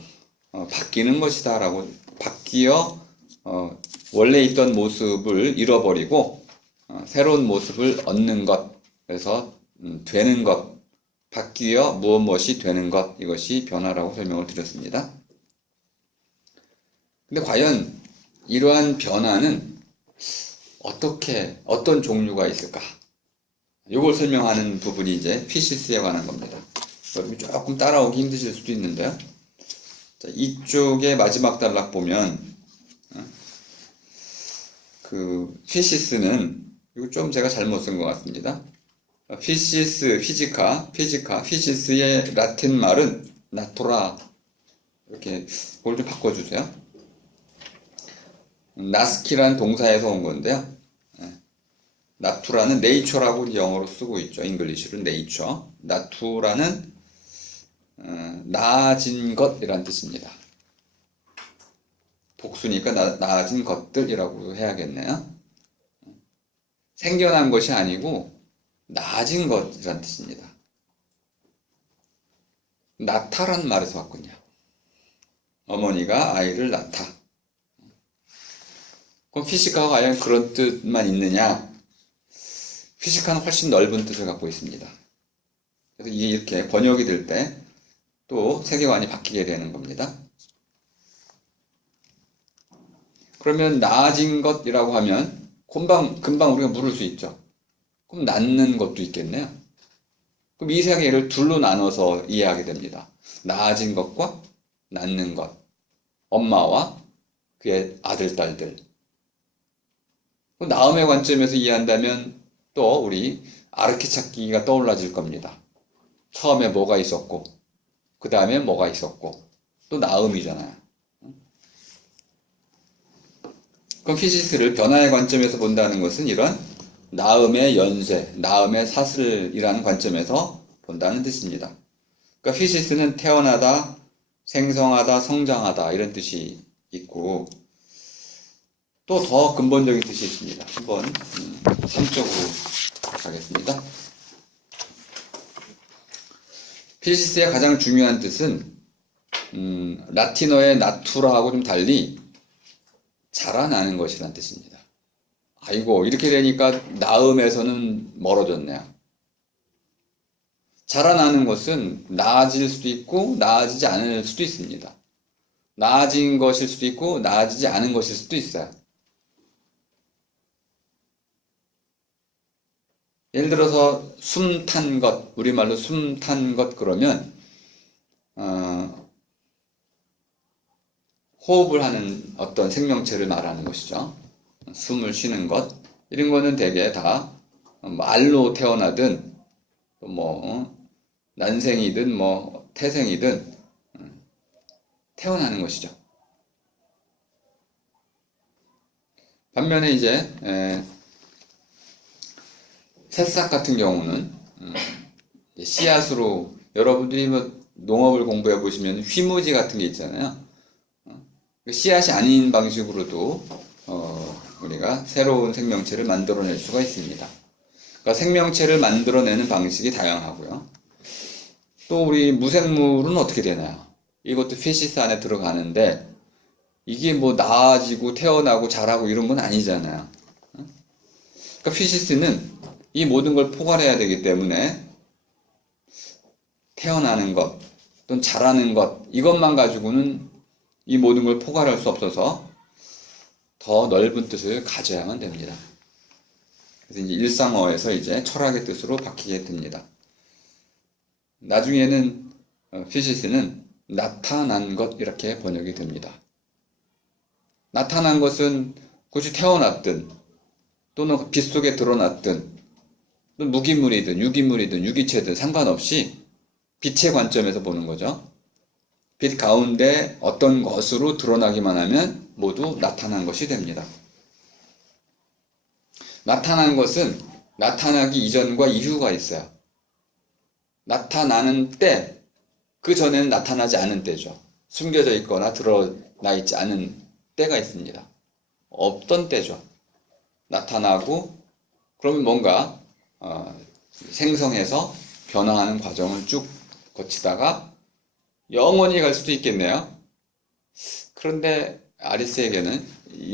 바뀌는 것이다 라고, 바뀌어 원래 있던 모습을 잃어버리고 새로운 모습을 얻는 것, 그래서 되는 것, 바뀌어 무엇이 되는 것, 이것이 변화라고 설명을 드렸습니다. 근데 과연 이러한 변화는 어떤 종류가 있을까? 이걸 설명하는 부분이 이제 피시스에 관한 겁니다. 여러분 조금 따라오기 힘드실 수도 있는데요. 자, 이쪽에 마지막 단락 보면 그 피시스는, 이거 좀 제가 잘못 쓴 것 같습니다. 피시스, 피시스의 라틴 말은 나토라, 이렇게 그걸 좀 바꿔주세요. 나스키란 동사에서 온 건데요. 나투라는 네이처라고 영어로 쓰고 있죠. 잉글리시로 네이처. 나투라는 나아진 것이란 뜻입니다. 복수니까 나아진 것들이라고 해야겠네요. 생겨난 것이 아니고 나아진 것이란 뜻입니다. 낳다란 말에서 왔군요. 어머니가 아이를 낳다. 그럼 피시카가 과연 그런 뜻만 있느냐? 피시카는 훨씬 넓은 뜻을 갖고 있습니다. 그래서 이게 이렇게 번역이 될 때 또 세계관이 바뀌게 되는 겁니다. 그러면 나아진 것이라고 하면 금방 우리가 물을 수 있죠. 그럼 낳는 것도 있겠네요. 그럼 이 세계를 둘로 나눠서 이해하게 됩니다. 나아진 것과 낳는 것. 엄마와 그의 아들, 딸들. 나음의 관점에서 이해한다면 또 우리 아르키 찾기가 떠올라질 겁니다. 처음에 뭐가 있었고, 그 다음에 뭐가 있었고, 또 나음이잖아요. 그럼 피시스를 변화의 관점에서 본다는 것은 이런 나음의 연쇄, 나음의 사슬이라는 관점에서 본다는 뜻입니다. 그러니까 피시스는 태어나다, 생성하다, 성장하다 이런 뜻이 있고, 또 더 근본적인 뜻이 있습니다. 한번 3쪽으로 가겠습니다. 피시스의 가장 중요한 뜻은 라틴어의 나투라하고 좀 달리 자라나는 것이라는 뜻입니다. 아이고, 이렇게 되니까 나음에서는 멀어졌네요. 자라나는 것은 나아질 수도 있고 나아지지 않을 수도 있습니다. 나아진 것일 수도 있고 나아지지 않은 것일 수도 있어요. 예를 들어서 숨 탄 것, 우리말로 숨 탄 것 그러면 호흡을 하는 어떤 생명체를 말하는 것이죠. 숨을 쉬는 것, 이런 거는 대개 다 알로 태어나든 난생이든 태생이든 태어나는 것이죠. 반면에 이제 새싹 같은 경우는 씨앗으로, 여러분들이 농업을 공부해 보시면 휘무지 같은 게 있잖아요. 씨앗이 아닌 방식으로도 우리가 새로운 생명체를 만들어낼 수가 있습니다. 그러니까 생명체를 만들어내는 방식이 다양하고요. 또 우리 무생물은 어떻게 되나요? 이것도 피시스 안에 들어가는데 이게 나아지고 태어나고 자라고 이런 건 아니잖아요. 그러니까 피시스는 이 모든 걸 포괄해야 되기 때문에 태어나는 것 또는 자라는 것, 이것만 가지고는 이 모든 걸 포괄할 수 없어서 더 넓은 뜻을 가져야만 됩니다. 그래서 이제 일상어에서 이제 철학의 뜻으로 바뀌게 됩니다. 나중에는 피시스는 나타난 것, 이렇게 번역이 됩니다. 나타난 것은 굳이 태어났든 또는 빛 속에 드러났든 무기물이든 유기물이든 유기체든 상관없이 빛의 관점에서 보는 거죠. 빛 가운데 어떤 것으로 드러나기만 하면 모두 나타난 것이 됩니다. 나타난 것은 나타나기 이전과 이후가 있어요. 나타나는 때, 그 전에는 나타나지 않은 때죠. 숨겨져 있거나 드러나 있지 않은 때가 있습니다. 없던 때죠. 나타나고 그러면 뭔가 생성해서 변화하는 과정을 쭉 거치다가 영원히 갈 수도 있겠네요. 그런데 아리스에게는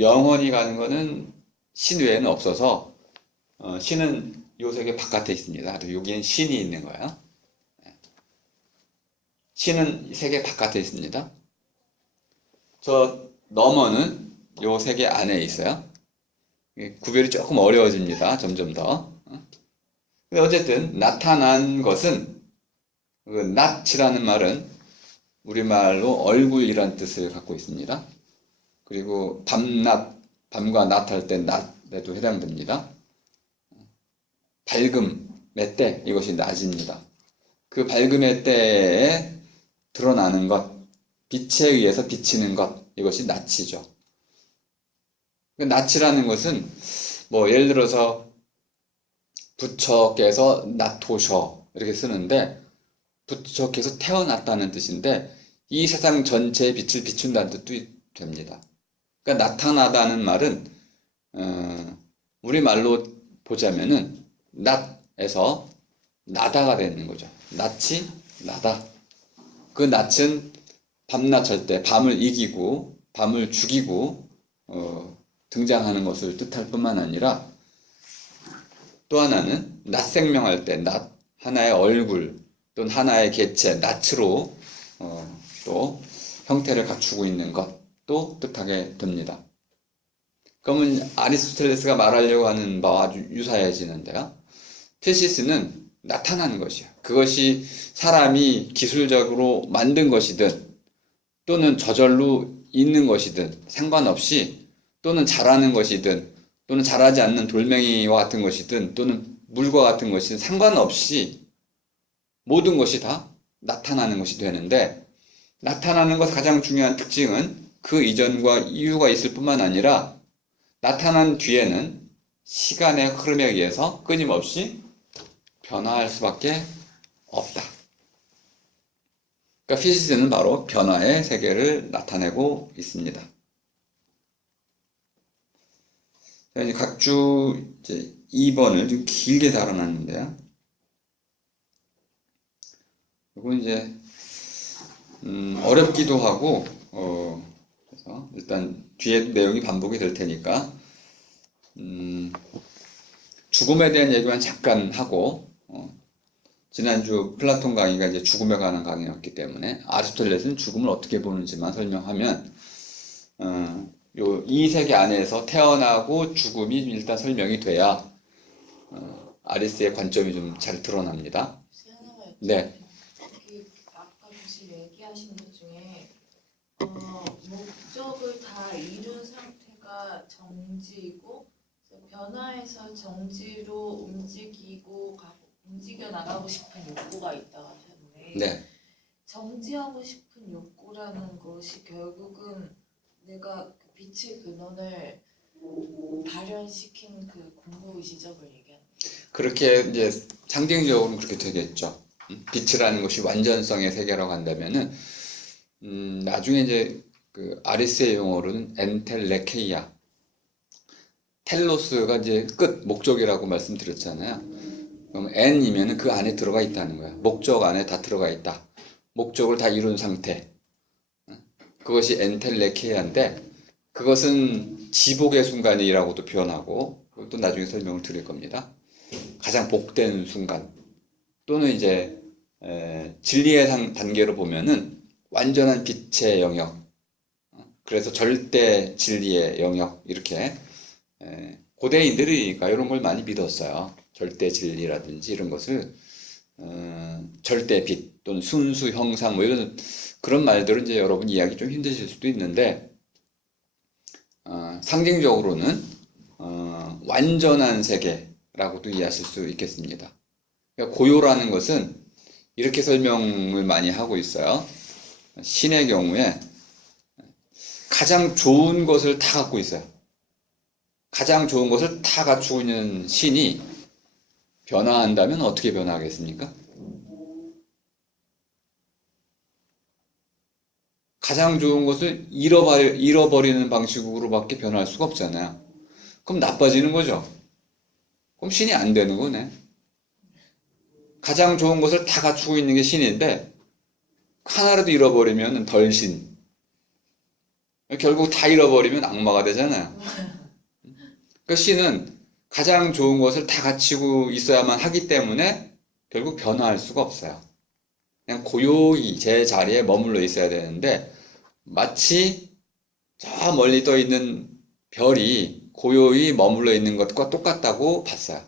영원히 가는 것은 신 외에는 없어서 신은 요 세계 바깥에 있습니다. 여기엔 신이 있는 거예요. 신은 세계 바깥에 있습니다. 저 너머는 요 세계 안에 있어요. 구별이 조금 어려워집니다. 점점 더. 근데 어쨌든 나타난 것은 그 낫이라는 말은 우리말로 얼굴이란 뜻을 갖고 있습니다. 그리고 밤낮, 밤과 낮 할 때 낮에도 해당됩니다. 밝음의 때, 이것이 낮입니다. 그 밝음의 때에 드러나는 것, 빛에 의해서 비치는 것, 이것이 낫이죠. 낫이라는 것은 뭐 예를 들어서 부처께서 낫토셔 이렇게 쓰는데 부처께서 태어났다는 뜻인데 이 세상 전체의 빛을 비춘다는 뜻도 됩니다. 그러니까 나타나다는 말은 우리말로 보자면은 낫에서 나다가 되는 거죠. 낫이 나다. 그 낫은 밤낮 할 때 밤을 이기고 밤을 죽이고 등장하는 것을 뜻할 뿐만 아니라 또 하나는 낫 생명할 때 낫, 하나의 얼굴 또는 하나의 개체, 낫으로 또 형태를 갖추고 있는 것도 뜻하게 됩니다. 그러면 아리스토텔레스가 말하려고 하는 바와 아주 유사해지는데요. 피시스는 나타나는 것이에요. 그것이 사람이 기술적으로 만든 것이든 또는 저절로 있는 것이든 상관없이 또는 자라는 것이든 또는 자라지 않는 돌멩이와 같은 것이든 또는 물과 같은 것이든 상관없이 모든 것이 다 나타나는 것이 되는데 나타나는 것 가장 중요한 특징은 그 이전과 이유가 있을 뿐만 아니라 나타난 뒤에는 시간의 흐름에 의해서 끊임없이 변화할 수밖에 없다. 그러니까 피시스는 바로 변화의 세계를 나타내고 있습니다. 이제 각주 이제 2번을 좀 길게 달아놨는데요. 이건 이제 어렵기도 하고 그래서 일단 뒤에 내용이 반복이 될 테니까 죽음에 대한 얘기만 잠깐 하고 지난주 플라톤 강의가 이제 죽음에 관한 강의였기 때문에 아리스토텔레스는 죽음을 어떻게 보는지만 설명하면 이 세계 안에서 태어나고 죽음이 일단 설명이 돼야 아리스의 관점이 좀 잘 드러납니다. 네. 아까 혹시 얘기하신 것 중에 목적을 다 이룬 상태가 정지이고 변화해서 정지로 움직여 나가고 싶은 욕구가 있다고 하셨는데 네. 정지하고 싶은 욕구라는 것이 결국은 내가 그 빛의 근원을 발현시킨 그 공부의 지점을 얘기하는 거예요. 그렇게 이제 상징적으로는 그렇게 되겠죠. 빛이라는 것이 완전성의 세계라고 한다면은 나중에 이제 그 아리스의 용어로는 엔텔레케이아, 텔로스가 이제 끝 목적이라고 말씀드렸잖아요. 그럼 n이면은 그 안에 들어가 있다는 거야. 목적 안에 다 들어가 있다. 목적을 다 이룬 상태. 그것이 엔텔레케이아인데 그것은 지복의 순간이라고도 표현하고 그것도 나중에 설명을 드릴 겁니다. 가장 복된 순간 또는 이제 진리의 단계로 보면은 완전한 빛의 영역, 그래서 절대 진리의 영역 이렇게 고대인들이 이런 걸 많이 믿었어요. 절대 진리라든지 이런 것을 절대 빛 또는 순수 형상 뭐 이런 그런 말들은 이제 여러분 이해하기 좀 힘드실 수도 있는데 상징적으로는 완전한 세계라고도 이해하실 수 있겠습니다. 그러니까 고요라는 것은 이렇게 설명을 많이 하고 있어요. 신의 경우에 가장 좋은 것을 다 갖고 있어요. 가장 좋은 것을 다 갖추고 있는 신이 변화한다면 어떻게 변화하겠습니까? 가장 좋은 것을 잃어버리는 방식으로밖에 변할 수가 없잖아요. 그럼 나빠지는 거죠. 그럼 신이 안 되는 거네. 가장 좋은 것을 다 갖추고 있는 게 신인데 하나라도 잃어버리면 덜 신. 결국 다 잃어버리면 악마가 되잖아요. 그 신은 가장 좋은 것을 다 갖추고 있어야만 하기 때문에 결국 변화할 수가 없어요. 그냥 고요히 제 자리에 머물러 있어야 되는데 마치 저 멀리 떠 있는 별이 고요히 머물러 있는 것과 똑같다고 봤어요.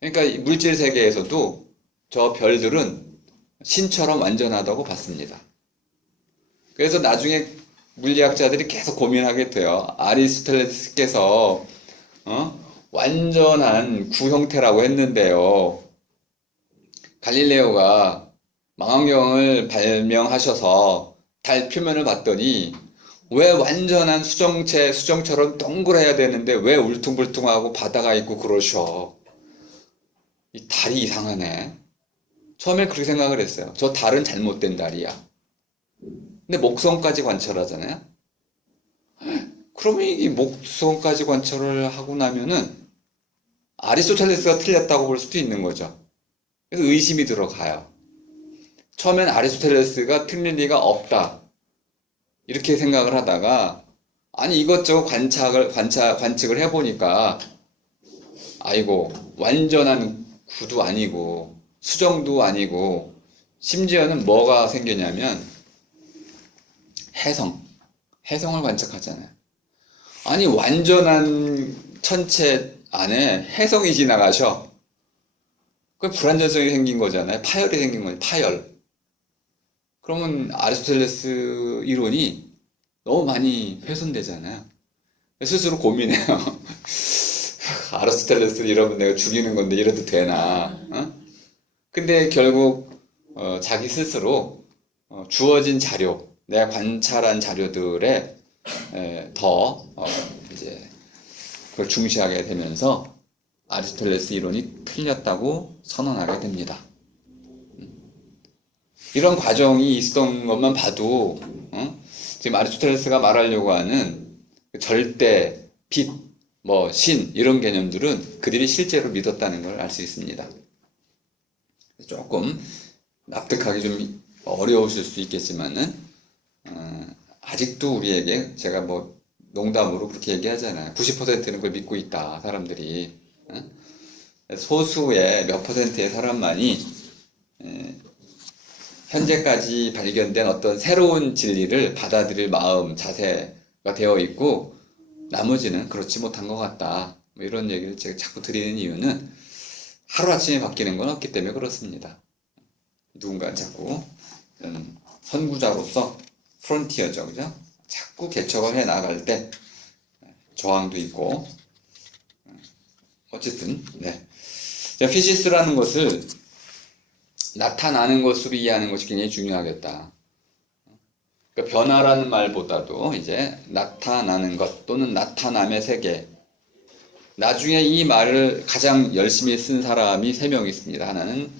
그러니까 물질 세계에서도 저 별들은 신처럼 완전하다고 봤습니다. 그래서 나중에 물리학자들이 계속 고민하게 돼요. 아리스토텔레스께서 완전한 구형태라고 했는데요. 갈릴레오가 망원경을 발명하셔서 달 표면을 봤더니 왜 완전한 수정처럼 동그래야 되는데 왜 울퉁불퉁하고 바다가 있고 그러셔. 이 달이 이상하네. 처음엔 그렇게 생각을 했어요. 저 달은 잘못된 달이야. 근데 목성까지 관찰하잖아요. 그러면 이 목성까지 관찰을 하고 나면은 아리스토텔레스가 틀렸다고 볼 수도 있는 거죠. 그래서 의심이 들어가요. 처음엔 아리스토텔레스가 틀린 리가 없다. 이렇게 생각을 하다가 아니 이것저것 관측을 해보니까 아이고 완전한 구도 아니고 수정도 아니고 심지어는 뭐가 생기냐면 해성을 관측하잖아요. 아니 완전한 천체 안에 해성이 지나가셔. 그 불안전성이 생긴 거잖아요. 파열이 생긴 거예요. 파열. 그러면 아리스토텔레스 이론이 너무 많이 훼손되잖아요. 스스로 고민해요. 아리스토텔레스 이러면 내가 죽이는 건데 이래도 되나? 근데 결국 자기 스스로 주어진 자료, 내가 관찰한 자료들에 더 이제 그걸 중시하게 되면서 아리스토텔레스 이론이 틀렸다고 선언하게 됩니다. 이런 과정이 있었던 것만 봐도 지금 아리스토텔레스가 말하려고 하는 절대, 빛, 신 이런 개념들은 그들이 실제로 믿었다는 걸 알 수 있습니다. 조금 납득하기 좀 어려우실 수 있겠지만은 아직도 우리에게 제가 농담으로 그렇게 얘기하잖아요. 90%는 그걸 믿고 있다 사람들이. 소수의 몇 퍼센트의 사람만이 현재까지 발견된 어떤 새로운 진리를 받아들일 마음, 자세가 되어 있고 나머지는 그렇지 못한 것 같다. 이런 얘기를 제가 자꾸 드리는 이유는 하루아침에 바뀌는 건 없기 때문에 그렇습니다. 누군가 자꾸 선구자로서 프론티어죠, 그죠? 자꾸 개척을 해 나갈 때 저항도 있고 어쨌든 피시스라는 것을 나타나는 것으로 이해하는 것이 굉장히 중요하겠다. 그러니까 변화라는 말보다도 이제 나타나는 것 또는 나타남의 세계. 나중에 이 말을 가장 열심히 쓴 사람이 3명 있습니다. 하나는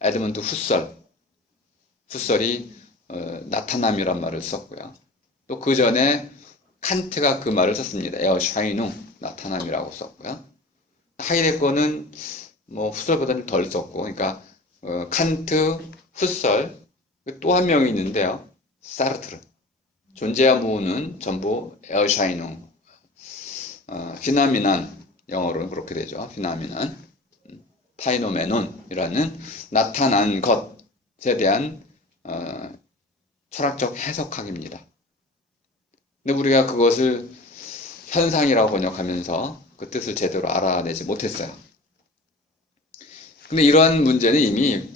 에드먼드 후설. 후설이 나타남이란 말을 썼고요. 또 그 전에 칸트가 그 말을 썼습니다. 에어샤이눅, 나타남이라고 썼고요. 하이데거는 후설보다는 덜 썼고, 그러니까 칸트, 후설, 또 한 명이 있는데요. 사르트르. 존재와 무는 전부 에어샤이눅, 피나미난, 영어로는 그렇게 되죠. 피나미난, 파이노메논이라는 나타난 것에 대한 철학적 해석학입니다. 근데 우리가 그것을 현상이라고 번역하면서 그 뜻을 제대로 알아내지 못했어요. 근데 이러한 문제는 이미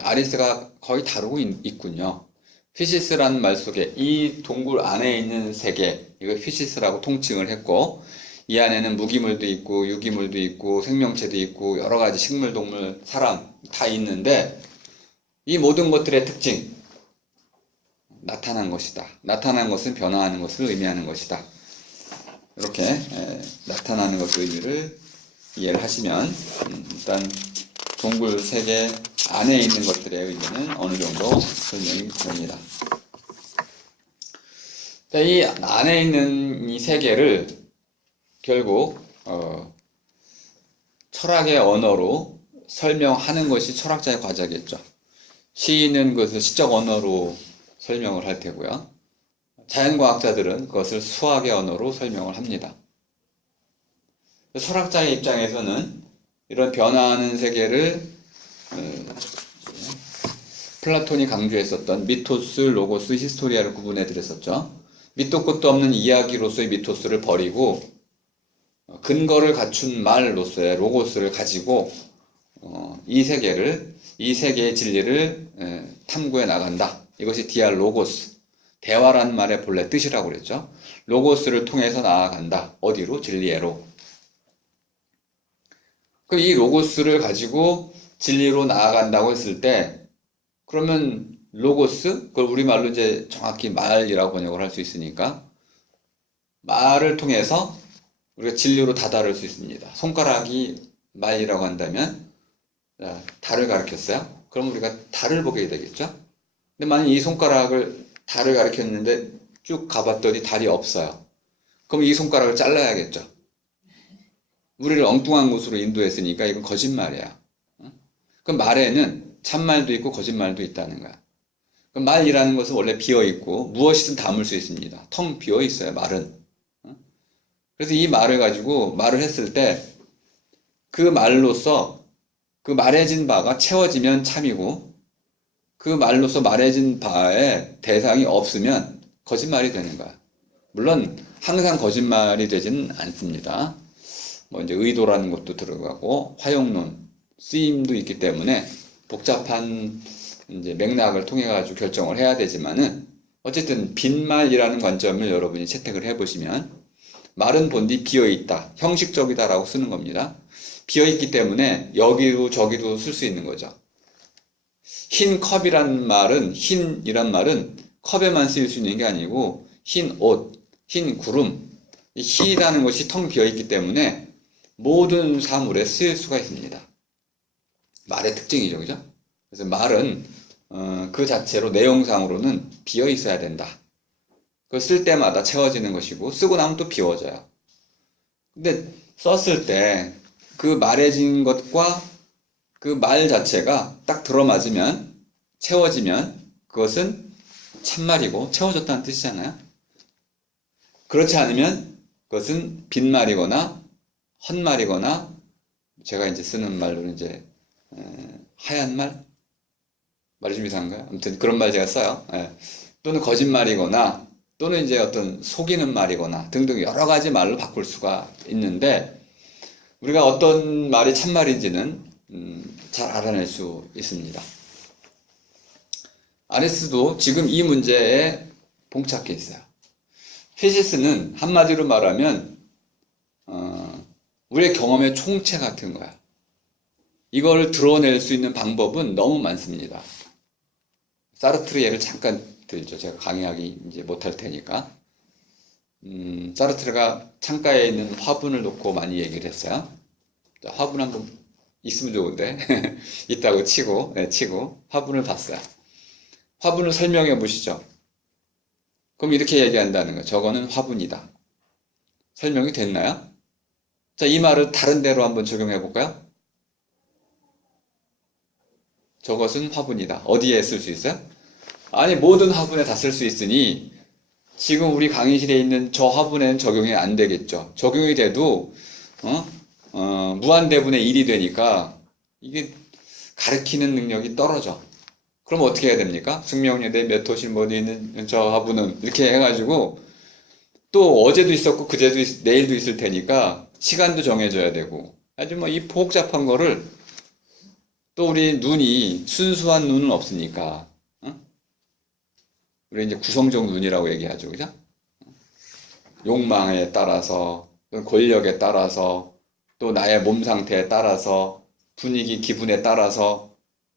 아리스가 거의 다루고 있군요. 피시스라는 말 속에 이 동굴 안에 있는 세계, 이거 피시스라고 통칭을 했고, 이 안에는 무기물도 있고 유기물도 있고 생명체도 있고 여러 가지 식물, 동물, 사람 다 있는데 이 모든 것들의 특징, 나타난 것이다. 나타난 것은 변화하는 것을 의미하는 것이다. 이렇게 나타나는 것의 의미를 이해를 하시면 일단 동굴 세계 안에 있는 것들의 의미는 어느 정도 설명이 됩니다. 이 안에 있는 이 세계를 결국 철학의 언어로 설명하는 것이 철학자의 과제겠죠. 시인은 그것을 시적 언어로 설명을 할 테고요. 자연과학자들은 그것을 수학의 언어로 설명을 합니다. 철학자의 입장에서는 이런 변화하는 세계를 플라톤이 강조했었던 미토스, 로고스, 히스토리아를 구분해 드렸었죠. 밑도 끝도 없는 이야기로서의 미토스를 버리고 근거를 갖춘 말로서의 로고스를 가지고 이 세계의 진리를 탐구해 나간다. 이것이 디알로고스, 대화라는 말의 본래 뜻이라고 그랬죠. 로고스를 통해서 나아간다. 어디로? 진리에로. 그럼 이 로고스를 가지고 진리로 나아간다고 했을 때, 그러면 로고스, 그걸 우리말로 이제 정확히 말이라고 번역을 할 수 있으니까, 말을 통해서 우리가 진리로 다다를 수 있습니다. 손가락이 말이라고 한다면, 달을 가리켰어요? 그럼 우리가 달을 보게 되겠죠? 근데 만약 이 손가락을 달을 가리켰는데 쭉 가봤더니 달이 없어요. 그럼 이 손가락을 잘라야겠죠? 우리를 엉뚱한 곳으로 인도했으니까 이건 거짓말이야. 그럼 말에는 참말도 있고 거짓말도 있다는 거야. 그럼 말이라는 것은 원래 비어있고 무엇이든 담을 수 있습니다. 텅 비어있어요, 말은. 그래서 이 말을 가지고 말을 했을 때 그 말로서 그 말해진 바가 채워지면 참이고 그 말로서 말해진 바의 대상이 없으면 거짓말이 되는 거야. 물론 항상 거짓말이 되지는 않습니다. 뭐 이제 의도라는 것도 들어가고 화용론, 쓰임도 있기 때문에 복잡한 이제 맥락을 통해 가지고 결정을 해야 되지만은 어쨌든 빈말이라는 관점을 여러분이 채택을 해보시면 말은 본디 비어있다, 형식적이다라고 쓰는 겁니다. 비어있기 때문에 여기도 저기도 쓸 수 있는 거죠. 흰 컵이란 말은, 흰이란 말은 컵에만 쓰일 수 있는 게 아니고 흰 옷, 흰 구름, 이 흰이라는 것이 텅 비어있기 때문에 모든 사물에 쓰일 수가 있습니다. 말의 특징이죠, 그죠? 그래서 말은 그 자체로 내용상으로는 비어 있어야 된다. 그걸 쓸 때마다 채워지는 것이고 쓰고 나면 또 비워져요. 근데 썼을 때 그 말해진 것과 그 말 자체가 딱 들어맞으면 채워지면 그것은 참말이고 채워졌다는 뜻이잖아요. 그렇지 않으면 그것은 빈말이거나 헛말이거나 제가 이제 쓰는 말로는 이제 하얀 말? 말이 좀 이상한가요? 아무튼 그런 말 제가 써요. 또는 거짓말이거나 또는 이제 어떤 속이는 말이거나 등등 여러 가지 말로 바꿀 수가 있는데 우리가 어떤 말이 참말인지는 잘 알아낼 수 있습니다. 아레스도 지금 이 문제에 봉착해 있어요. 피시스는 한마디로 말하면 우리의 경험의 총체 같은 거야. 이걸 드러낼 수 있는 방법은 너무 많습니다. 사르트르 예를 잠깐 들죠. 제가 강의하기 이제 못할 테니까. 사르트르가 창가에 있는 화분을 놓고 많이 얘기를 했어요. 자, 화분 한번 있으면 좋은데 있다고 치고 화분을 봤어요. 화분을 설명해 보시죠. 그럼 이렇게 얘기한다는 거예요. 저거는 화분이다. 설명이 됐나요? 자, 이 말을 다른 데로 한번 적용해 볼까요? 저것은 화분이다. 어디에 쓸 수 있어요? 아니, 모든 화분에 다 쓸 수 있으니 지금 우리 강의실에 있는 저 화분에는 적용이 안 되겠죠. 적용이 돼도 무한대분의 1이 되니까 이게 가르치는 능력이 떨어져. 그럼 어떻게 해야 됩니까? 숙명여대 몇 호실 어디 있는 저 화분은 이렇게 해가지고 또 어제도 있었고 그제도 내일도 있을 테니까 시간도 정해져야 되고 아주 뭐 이 복잡한 거를 또 우리 눈이 순수한 눈은 없으니까 우리 이제 구성적 눈이라고 얘기하죠, 그죠? 욕망에 따라서 권력에 따라서 또 나의 몸 상태에 따라서 분위기, 기분에 따라서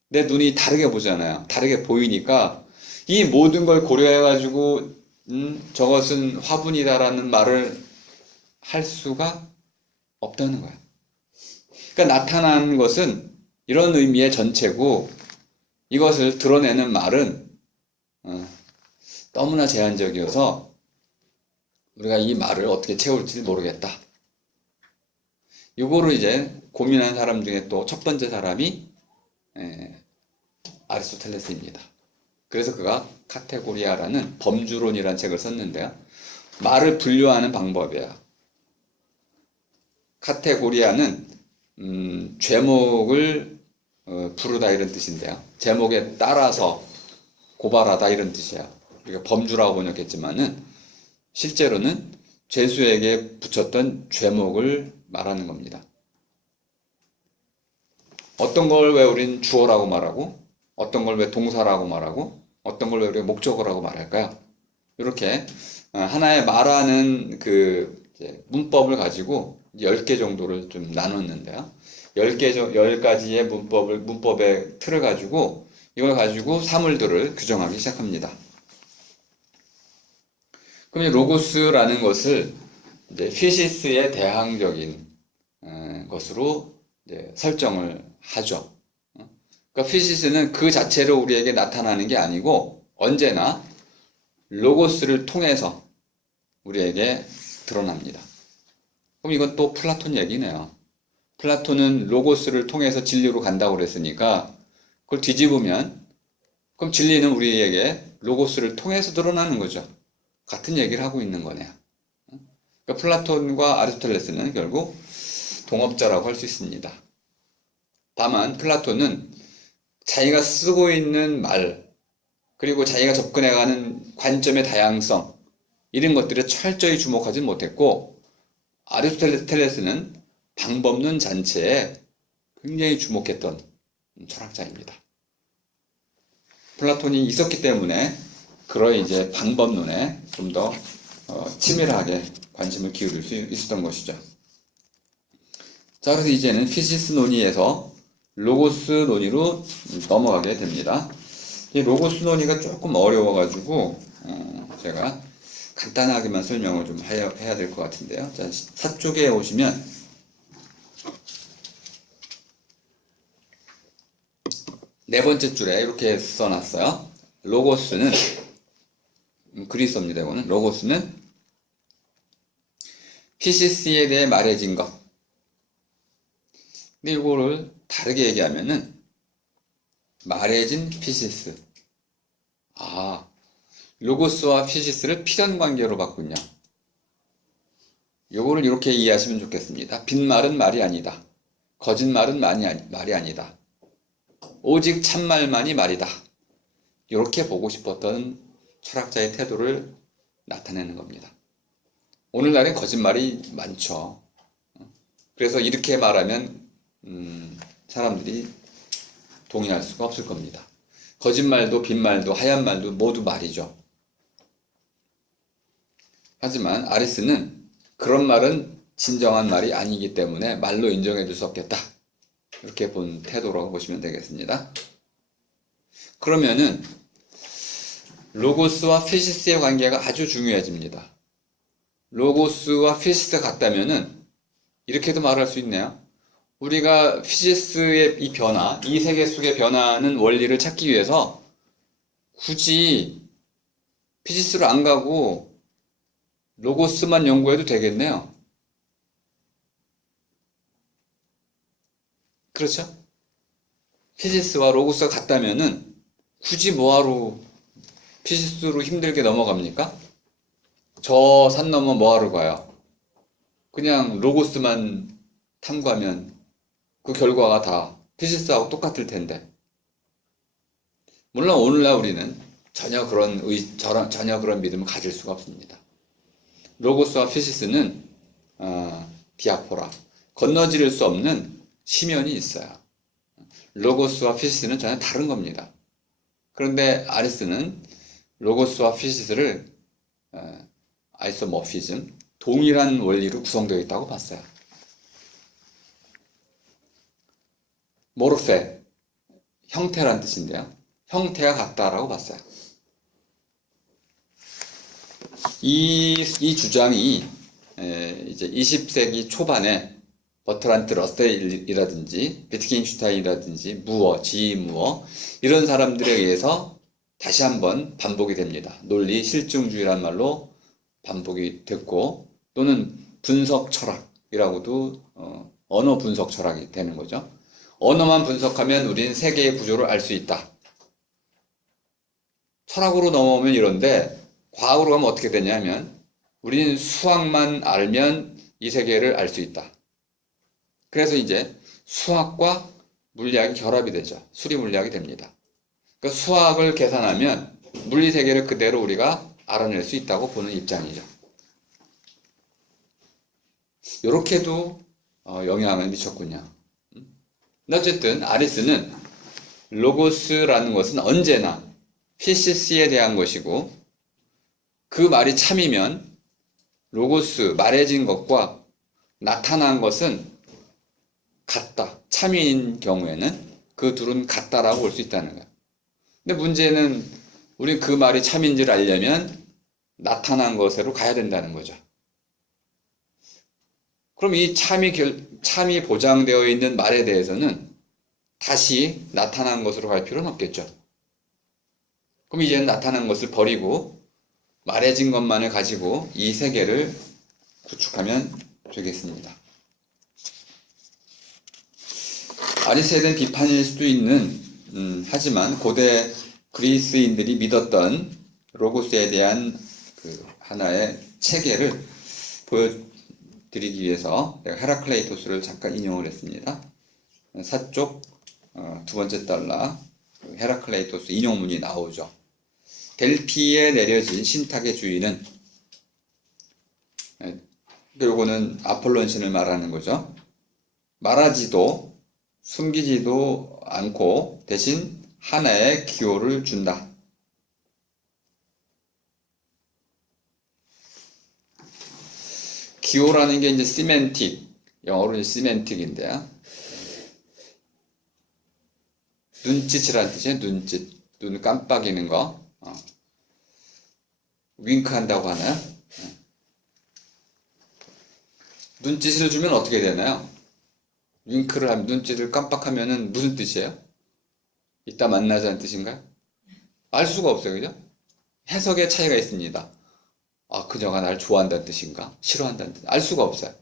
내 눈이 다르게 보잖아요. 다르게 보이니까 이 모든 걸 고려해가지고 저것은 화분이다라는 말을 할 수가 없다는 거야. 그러니까 나타난 것은 이런 의미의 전체고 이것을 드러내는 말은 너무나 제한적이어서 우리가 이 말을 어떻게 채울지 모르겠다. 이거를 이제 고민한 사람 중에 또 첫 번째 사람이 아리스토텔레스입니다. 그래서 그가 카테고리아라는 범주론이라는 책을 썼는데요. 말을 분류하는 방법이에요. 카테고리아는 죄목을 부르다 이런 뜻인데요. 제목에 따라서 고발하다 이런 뜻이에요. 우리가 범주라고 번역했지만은 실제로는 죄수에게 붙였던 죄목을 말하는 겁니다. 어떤 걸 왜 우린 주어라고 말하고 어떤 걸 왜 동사라고 말하고 어떤 걸 왜 우리가 목적어라고 말할까요? 이렇게 하나의 말하는 그 문법을 가지고 10개 정도를 좀 나눴는데요. 10가지의 문법의 틀을 가지고 이걸 가지고 사물들을 규정하기 시작합니다. 그럼 이 로고스라는 것을 이제 피시스의 대항적인 것으로 이제 설정을 하죠. 그러니까 피시스는 그 자체로 우리에게 나타나는 게 아니고 언제나 로고스를 통해서 우리에게 드러납니다. 그럼 이건 또 플라톤 얘기네요. 플라톤은 로고스를 통해서 진리로 간다고 그랬으니까 그걸 뒤집으면 그럼 진리는 우리에게 로고스를 통해서 드러나는 거죠. 같은 얘기를 하고 있는 거네요. 그러니까 플라톤과 아리스토텔레스는 결국 동업자라고 할 수 있습니다. 다만 플라톤은 자기가 쓰고 있는 말 그리고 자기가 접근해가는 관점의 다양성 이런 것들에 철저히 주목하지 못했고 아리스토텔레스는 방법론 잔체에 굉장히 주목했던 철학자입니다. 플라톤이 있었기 때문에 그런 이제 방법론에 좀 더 치밀하게 관심을 기울일 수 있었던 것이죠. 자, 그래서 이제는 피시스 논의에서 로고스 논의로 넘어가게 됩니다. 이 로고스 논의가 조금 어려워가지고 제가 간단하게만 설명을 좀 해야 될 것 같은데요. 자, 서쪽에 오시면 네 번째 줄에 이렇게 써놨어요. 로고스는 그리스어입니다. 이거는 로고스는 피시스에 대해 말해진 것. 근데 이거를 다르게 얘기하면은 말해진 피시스. 아, 로고스와 피시스를 필연 관계로 봤군요. 요거를 이렇게 이해하시면 좋겠습니다. 빈말은 말이 아니다. 거짓말은 말이 아니다. 오직 참말만이 말이다. 이렇게 보고 싶었던 철학자의 태도를 나타내는 겁니다. 오늘날엔 거짓말이 많죠. 그래서 이렇게 말하면 사람들이 동의할 수가 없을 겁니다. 거짓말도 빈말도 하얀 말도 모두 말이죠. 하지만 아리스는 그런 말은 진정한 말이 아니기 때문에 말로 인정해 줄 수 없겠다. 이렇게 본 태도라고 보시면 되겠습니다. 그러면은 로고스와 피시스의 관계가 아주 중요해집니다. 로고스와 피시스가 같다면은 이렇게도 말할 수 있네요. 우리가 피시스의 이 변화, 이 세계 속의 변화하는 원리를 찾기 위해서 굳이 피시스를 안 가고 로고스만 연구해도 되겠네요. 그렇죠? 피시스와 로고스가 같다면은 굳이 뭐하러 피시스로 힘들게 넘어갑니까? 저 산 넘어 뭐하러 가요? 그냥 로고스만 탐구하면 그 결과가 다 피시스하고 똑같을 텐데. 물론 오늘날 우리는 전혀 그런 믿음을 가질 수가 없습니다. 로고스와 피시스는 디아포라, 건너지를 수 없는 심연이 있어요. 로고스와 피시스는 전혀 다른 겁니다. 그런데 아리스는 로고스와 피시스를 아이소모피즘, 동일한 원리로 구성되어 있다고 봤어요. 모르페, 형태란 뜻인데요. 형태가 같다라고 봤어요. 이 주장이 이제 20세기 초반에 버트란트 러셀이라든지 비트겐슈타인이라든지 무어, 지이 무어 이런 사람들에 의해서 다시 한번 반복이 됩니다. 논리 실증주의란 말로 반복이 됐고 또는 분석 철학이라고도 언어 분석 철학이 되는 거죠. 언어만 분석하면 우리는 세계의 구조를 알 수 있다. 철학으로 넘어오면 이런데 과학으로 가면 어떻게 되냐면 우리는 수학만 알면 이 세계를 알 수 있다. 그래서 이제 수학과 물리학이 결합이 되죠. 수리 물리학이 됩니다. 그러니까 수학을 계산하면 물리 세계를 그대로 우리가 알아낼 수 있다고 보는 입장이죠. 이렇게도 영향을 미쳤군요. 근데 어쨌든 아리스는 로고스라는 것은 언제나 필시스에 대한 것이고 그 말이 참이면 로고스, 말해진 것과 나타난 것은 같다. 참인 경우에는 그 둘은 같다라고 볼 수 있다는 거예요. 근데 문제는 우리 그 말이 참인지를 알려면 나타난 것으로 가야 된다는 거죠. 그럼 이 참이 보장되어 있는 말에 대해서는 다시 나타난 것으로 갈 필요는 없겠죠. 그럼 이제는 나타난 것을 버리고 말해진 것만을 가지고 이 세계를 구축하면 되겠습니다. 아리스에 대한 비판일 수도 있는 하지만 고대 그리스인들이 믿었던 로고스에 대한 그 하나의 체계를 보여드리기 위해서 내가 헤라클레이토스를 잠깐 인용을 했습니다. 사쪽 두 번째 달러 헤라클레이토스 인용문이 나오죠. 델피에 내려진 신탁의 주인은 요거는 아폴론 신을 말하는 거죠. 말하지도 숨기지도 않고 대신 하나의 기호를 준다. 기호라는 게 이제 시멘틱, 영어로는 시멘틱인데요. 눈짓이라는 뜻이에요. 눈짓. 눈 깜빡이는 거. 윙크한다고 하나요? 눈짓을 주면 어떻게 되나요? 윙크를 하면 눈짓을 깜빡하면은 무슨 뜻이에요? 이따 만나자는 뜻인가요? 알 수가 없어요. 그죠? 해석의 차이가 있습니다. 그녀가 날 좋아한다는 뜻인가? 싫어한다는 뜻. 알 수가 없어요.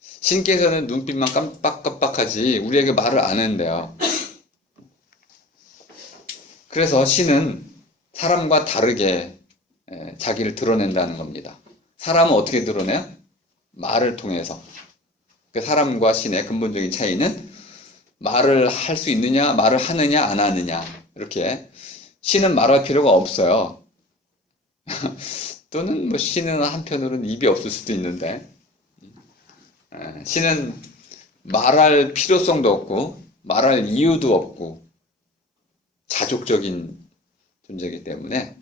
신께서는 눈빛만 깜빡깜빡하지 우리에게 말을 안 했는데요. 그래서 신은 사람과 다르게 자기를 드러낸다는 겁니다. 사람은 어떻게 드러내요? 말을 통해서. 사람과 신의 근본적인 차이는 말을 할 수 있느냐, 말을 하느냐, 안 하느냐. 이렇게. 신은 말할 필요가 없어요. 또는 뭐 신은 한편으로는 입이 없을 수도 있는데, 신은 말할 필요성도 없고, 말할 이유도 없고, 자족적인 존재이기 때문에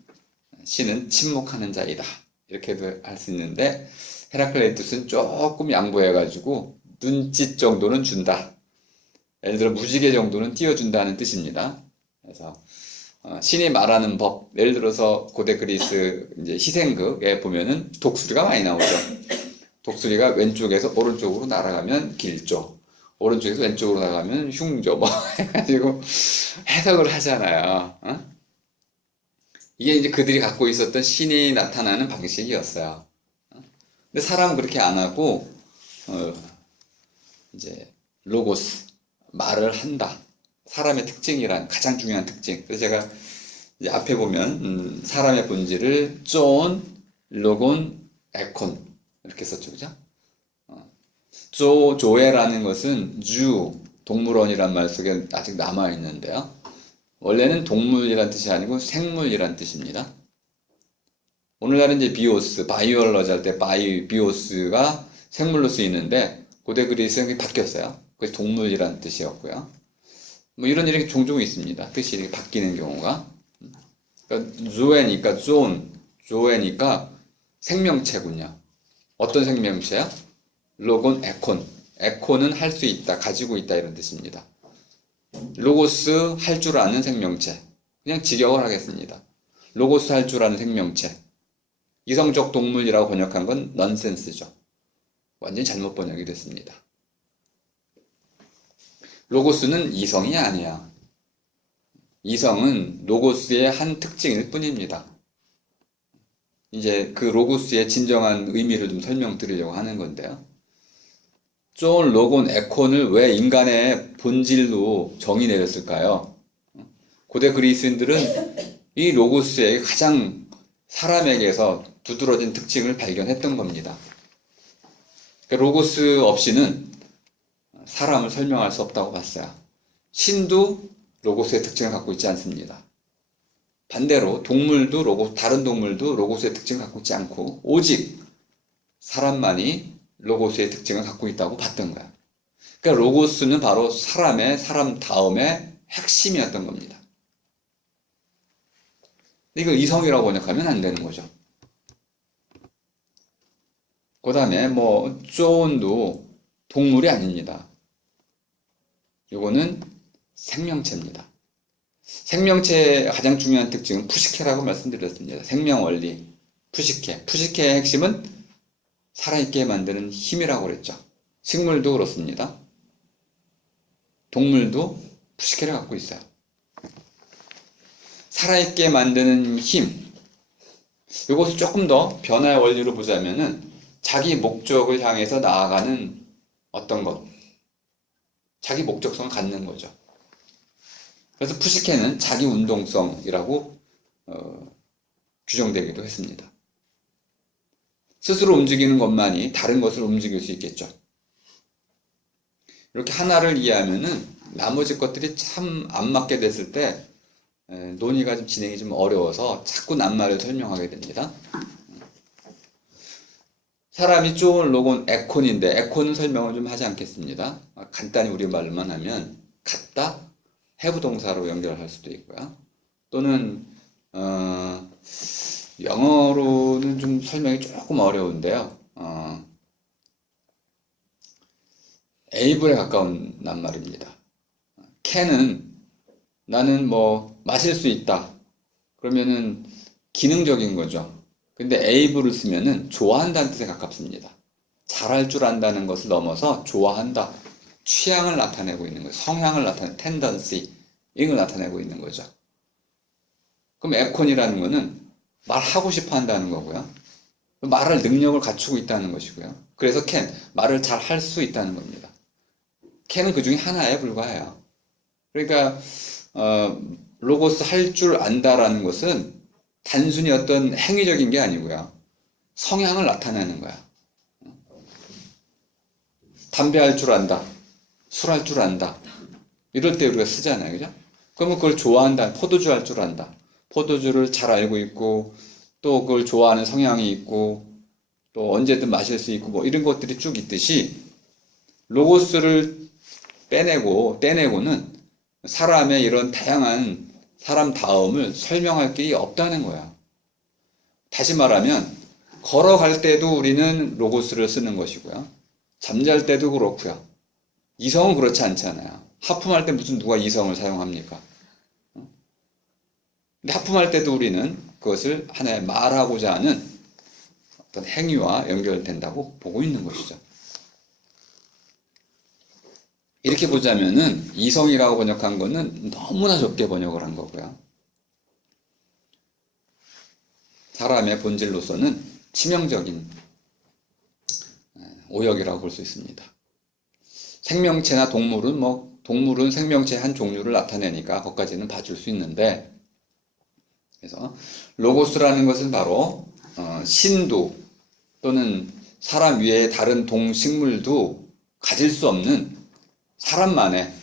신은 침묵하는 자이다. 이렇게도 할 수 있는데, 헤라클레이토스는 조금 양보해가지고 눈짓 정도는 준다. 예를 들어 무지개 정도는 띄워준다는 뜻입니다. 그래서 신이 말하는 법, 예를 들어서 고대 그리스 이제 희생극에 보면은 독수리가 많이 나오죠. 독수리가 왼쪽에서 오른쪽으로 날아가면 길조, 오른쪽에서 왼쪽으로 나가면 흉조, 뭐 해가지고 해석을 하잖아요. 이게 이제 그들이 갖고 있었던 신이 나타나는 방식이었어요. 근데 사람은 그렇게 안 하고 이제 로고스 말을 한다. 사람의 특징이란 가장 중요한 특징. 그래서 제가 이제 앞에 보면 사람의 본질을 존, 로곤, 에콘 이렇게 썼죠, 그죠? 조에라는 것은 주 동물원이란 말 속에 아직 남아 있는데요. 원래는 동물이란 뜻이 아니고 생물이란 뜻입니다. 오늘날은 이제 비오스, 바이올러지 할 때 비오스가 생물로 쓰이는데 고대 그리스는 바뀌었어요. 그래서 동물이라는 뜻이었고요. 뭐 이런 일이 종종 있습니다. 뜻이 이렇게 바뀌는 경우가. 그러니까 조에니까 조에니까 생명체군요. 어떤 생명체야? 로곤, 에콘. 에콘은 할 수 있다, 가지고 있다 이런 뜻입니다. 로고스 할 줄 아는 생명체. 그냥 직역을 하겠습니다. 로고스 할 줄 아는 생명체. 이성적 동물이라고 번역한 건 넌센스죠. 완전히 잘못 번역이 됐습니다. 로고스는 이성이 아니야. 이성은 로고스의 한 특징일 뿐입니다. 이제 그 로고스의 진정한 의미를 좀 설명드리려고 하는 건데요. 존 로건 에콘을 왜 인간의 본질로 정의 내렸을까요? 고대 그리스인들은 이 로고스의 가장 사람에게서 두드러진 특징을 발견했던 겁니다. 그러니까 로고스 없이는 사람을 설명할 수 없다고 봤어요. 신도 로고스의 특징을 갖고 있지 않습니다. 반대로 다른 동물도 로고스의 특징을 갖고 있지 않고 오직 사람만이 로고스의 특징을 갖고 있다고 봤던 거야. 그러니까 로고스는 바로 사람 다음의 핵심이었던 겁니다. 이걸 이성이라고 번역하면 안 되는 거죠. 그 다음에 존도 동물이 아닙니다. 이거는 생명체입니다. 생명체의 가장 중요한 특징은 푸시케라고 말씀드렸습니다. 생명원리, 푸시케. 푸시케의 핵심은 살아있게 만드는 힘이라고 그랬죠. 식물도 그렇습니다. 동물도 푸시케를 갖고 있어요. 살아있게 만드는 힘. 이것을 조금 더 변화의 원리로 보자면은 자기 목적을 향해서 나아가는 어떤 것. 자기 목적성을 갖는 거죠. 그래서 푸시케는 자기 운동성이라고 규정되기도 했습니다. 스스로 움직이는 것만이 다른 것을 움직일 수 있겠죠. 이렇게 하나를 이해하면은 나머지 것들이 참 안 맞게 됐을 때 논의가 좀 진행이 좀 어려워서 자꾸 낱말을 설명하게 됩니다. 사람이 존 로건 에콘인데 에콘은 설명을 좀 하지 않겠습니다. 간단히 우리말로만 하면 같다, have 동사로 연결할 수도 있고요. 또는 영어로는 좀 설명이 조금 어려운데요. able에 가까운 낱말입니다. can은 나는 마실 수 있다. 그러면은 기능적인 거죠. 근데 able을 쓰면은 좋아한다는 뜻에 가깝습니다. 잘할 줄 안다는 것을 넘어서 좋아한다. 취향을 나타내고 있는 거예요. 성향을 나타내는 tendency. 이걸 나타내고 있는 거죠. 그럼 에콘이라는 거는 말하고 싶어 한다는 거고요. 말할 능력을 갖추고 있다는 것이고요. 그래서 can, 말을 잘 할 수 있다는 겁니다. can은 그 중에 하나에 불과해요. 그러니까 로고스 할 줄 안다라는 것은 단순히 어떤 행위적인 게 아니고요. 성향을 나타내는 거야. 담배 할 줄 안다. 술 할 줄 안다. 이럴 때 우리가 쓰잖아요. 그죠? 그러면 그걸 좋아한다. 포도주 할 줄 안다. 포도주를 잘 알고 있고, 또 그걸 좋아하는 성향이 있고, 또 언제든 마실 수 있고, 이런 것들이 쭉 있듯이, 로고스를 떼내고는 사람의 이런 다양한 사람 다음을 설명할 게 없다는 거야. 다시 말하면, 걸어갈 때도 우리는 로고스를 쓰는 것이고요. 잠잘 때도 그렇고요. 이성은 그렇지 않잖아요. 하품할 때 무슨 누가 이성을 사용합니까? 근데 하품할 때도 우리는 그것을 하나의 말하고자 하는 어떤 행위와 연결된다고 보고 있는 것이죠. 이렇게 보자면은 이성이라고 번역한 거는 너무나 좁게 번역을 한 거고요. 사람의 본질로서는 치명적인 오역이라고 볼 수 있습니다. 생명체나 동물은 생명체의 한 종류를 나타내니까 거기까지는 봐줄 수 있는데, 그래서 로고스라는 것은 바로 신도 또는 사람 외의 다른 동식물도 가질 수 없는 사람만의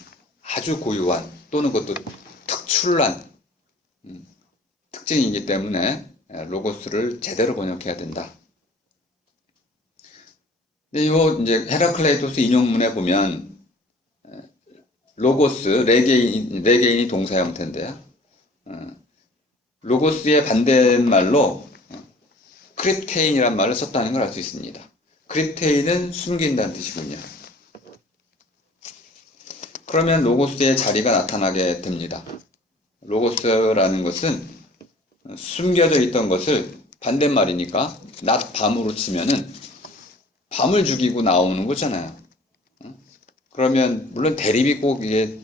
아주 고유한 또는 그것도 특출난 특징이기 때문에 로고스를 제대로 번역해야 된다. 근데 이제 헤라클레이토스 인용문에 보면 로고스 레게인이 동사 형태인데요. 로고스의 반대말로 크립테인이란 말을 썼다는 걸 알 수 있습니다. 크립테인은 숨긴다는 뜻이군요. 그러면 로고스의 자리가 나타나게 됩니다. 로고스라는 것은 숨겨져 있던 것을 반대말이니까 낮 밤으로 치면은 밤을 죽이고 나오는 거잖아요. 그러면 물론 대립이 꼭 이게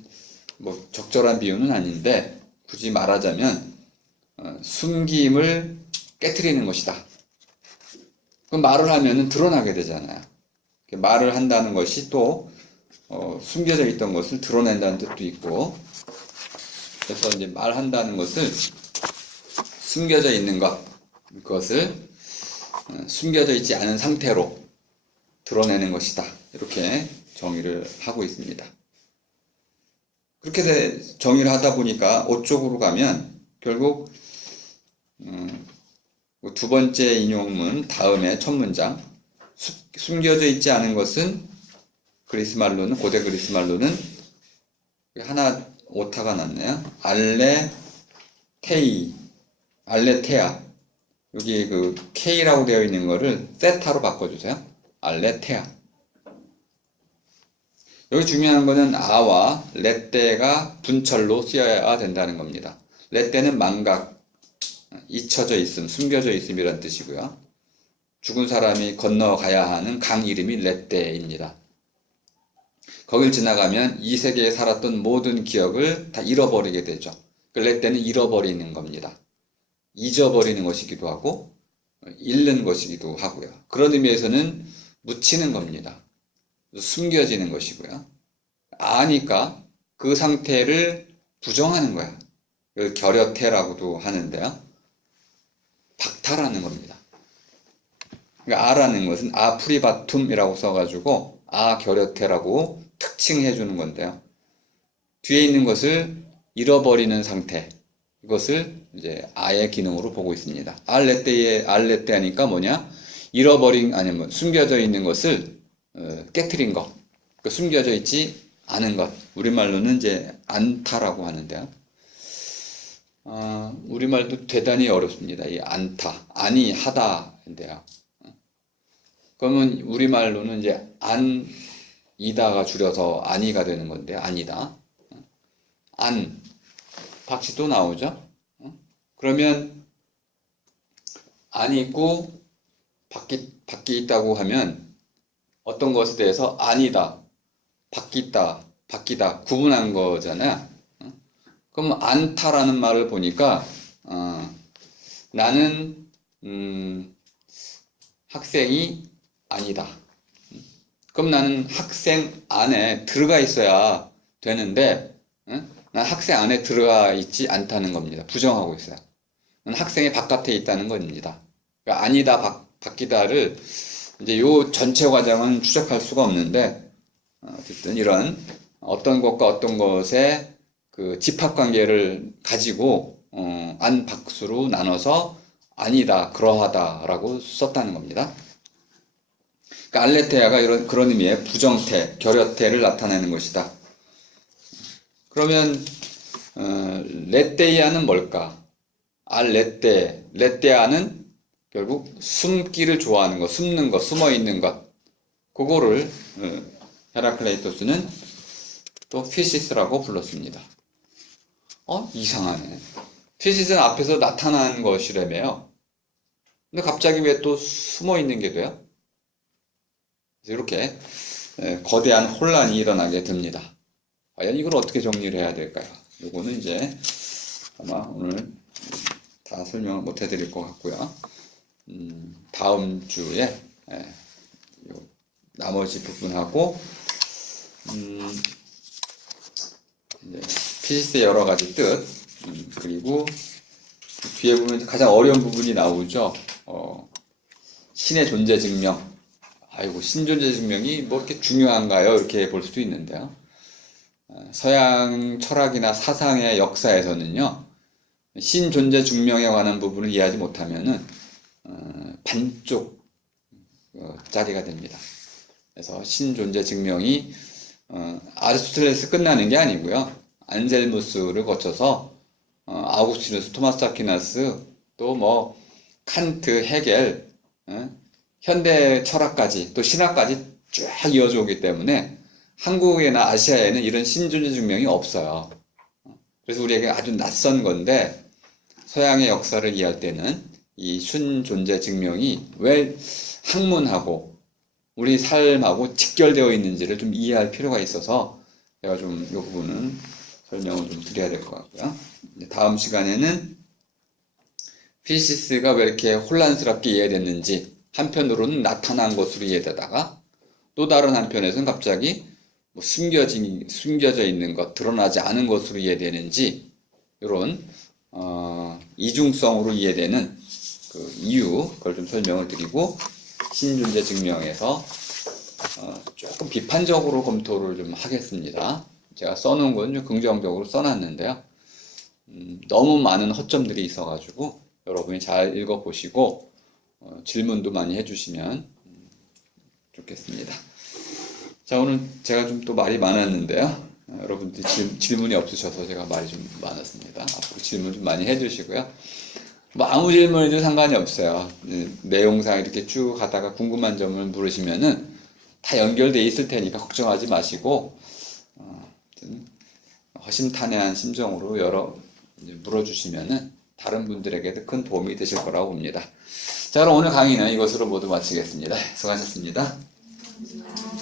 뭐 적절한 비유는 아닌데 굳이 말하자면 숨김을 깨트리는 것이다. 그 말을 하면은 드러나게 되잖아요. 말을 한다는 것이 또 숨겨져 있던 것을 드러낸다는 뜻도 있고, 그래서 이제 말한다는 것을 숨겨져 있는 것, 그것을 숨겨져 있지 않은 상태로 드러내는 것이다. 이렇게 정의를 하고 있습니다. 그렇게 정의를 하다 보니까 옷 쪽으로 가면 결국 두 번째 인용문 다음에 첫 문장, 숨겨져 있지 않은 것은 그리스 말로는, 고대 그리스 말로는 하나 오타가 났네요. 알레테아. 여기 그 K라고 되어 있는 거를 세타로 바꿔주세요. 알레테아. 여기 중요한 거는 아와 레떼가 분철로 쓰여야 된다는 겁니다. 레떼는 망각, 잊혀져 있음, 숨겨져 있음이란 뜻이고요. 죽은 사람이 건너가야 하는 강 이름이 레떼입니다. 거길 지나가면 이 세계에 살았던 모든 기억을 다 잃어버리게 되죠. 그 레떼는 잃어버리는 겁니다. 잊어버리는 것이기도 하고 잃는 것이기도 하고요. 그런 의미에서는 묻히는 겁니다. 숨겨지는 것이고요. 아니까 그 상태를 부정하는 거야. 이걸 결여태라고도 하는데요. 박탈하는 겁니다. 그러니까 아라는 것은 아프리바툼이라고 써가지고 아결여태라고 특칭해 주는 건데요. 뒤에 있는 것을 잃어버리는 상태, 이것을 이제 아의 기능으로 보고 있습니다. 알레테하니까 뭐냐? 잃어버린, 아니면 숨겨져 있는 것을 깨트린 것, 숨겨져 있지 않은 것, 우리말로는 이제 안타라고 하는데요. 우리말도 대단히 어렵습니다. 이 안타, 아니 하다인데요. 그러면 우리말로는 이제 이다가 줄여서 아니가 되는 건데, 아니다. 박씨 또 나오죠? 그러면 안이 있고 밖이 있다고 하면 어떤 것에 대해서 아니다, 바뀌다 구분한 거잖아요. 그럼 안타라는 말을 보니까 나는 학생이 아니다. 그럼 나는 학생 안에 들어가 있어야 되는데 난 학생 안에 들어가 있지 않다는 겁니다. 부정하고 있어요. 난 학생의 바깥에 있다는 겁니다. 그러니까 아니다, 바뀌다를 이제 요 전체 과정은 추적할 수가 없는데 어쨌든 이런 어떤 것과 어떤 것의 그 집합관계를 가지고 안, 박수로 나눠서 아니다, 그러하다라고 썼다는 겁니다. 그러니까 알레테아가 그런 의미의 부정태, 결여태를 나타내는 것이다. 그러면 레테이아는 뭘까? 레테아는 결국 숨기를 좋아하는 것, 숨는 것, 숨어 있는 것, 그거를 헤라클레이토스는 또 피시스라고 불렀습니다. 이상하네. 피시스는 앞에서 나타난 것이라며요. 근데 갑자기 왜 또 숨어 있는 게 돼요? 이렇게 거대한 혼란이 일어나게 됩니다. 과연 이걸 어떻게 정리를 해야 될까요? 요거는 이제 아마 오늘 다 설명을 못 해드릴 것 같고요. 다음 주에 나머지 부분하고 이제 피시스의 여러 가지 뜻, 그리고 뒤에 보면 가장 어려운 부분이 나오죠. 신의 존재 증명. 아이고, 신존재 증명이 뭐 이렇게 중요한가요? 이렇게 볼 수도 있는데요. 서양 철학이나 사상의 역사에서는요, 신존재 증명에 관한 부분을 이해하지 못하면은 반쪽 짜리가 됩니다. 그래서 신존재 증명이 아리스토텔레스 끝나는 게 아니고요. 안셀무스를 거쳐서 아우구스티누스, 토마스 아퀴나스, 또 뭐 칸트, 헤겔, 현대 철학까지 또 신학까지 쫙 이어져 오기 때문에 한국이나 아시아에는 이런 신존재 증명이 없어요. 그래서 우리에게 아주 낯선 건데 서양의 역사를 이해할 때는 이 순존재 증명이 왜 학문하고 우리 삶하고 직결되어 있는지를 좀 이해할 필요가 있어서 제가 좀 이 부분은 설명을 좀 드려야 될 것 같고요. 다음 시간에는 피시스가 왜 이렇게 혼란스럽게 이해됐는지, 한편으로는 나타난 것으로 이해되다가 또 다른 한편에서는 갑자기 뭐 숨겨져 있는 것, 드러나지 않은 것으로 이해되는지, 이런 이중성으로 이해되는 그 이유, 그걸 좀 설명을 드리고, 신존재 증명에서 조금 비판적으로 검토를 좀 하겠습니다. 제가 써놓은 건 좀 긍정적으로 써놨는데요. 너무 많은 허점들이 있어가지고 여러분이 잘 읽어보시고 질문도 많이 해주시면 좋겠습니다. 자, 오늘 제가 좀 또 말이 많았는데요. 여러분들이 질문이 없으셔서 제가 말이 좀 많았습니다. 앞으로 질문 좀 많이 해주시고요. 뭐 아무 질문에도 상관이 없어요. 내용상 이렇게 쭉 가다가 궁금한 점을 물으시면은 다 연결돼 있을 테니까 걱정하지 마시고 허심탄회한 심정으로 물어주시면은 다른 분들에게도 큰 도움이 되실 거라고 봅니다. 자, 그럼 오늘 강의는 이것으로 모두 마치겠습니다. 수고하셨습니다. 감사합니다.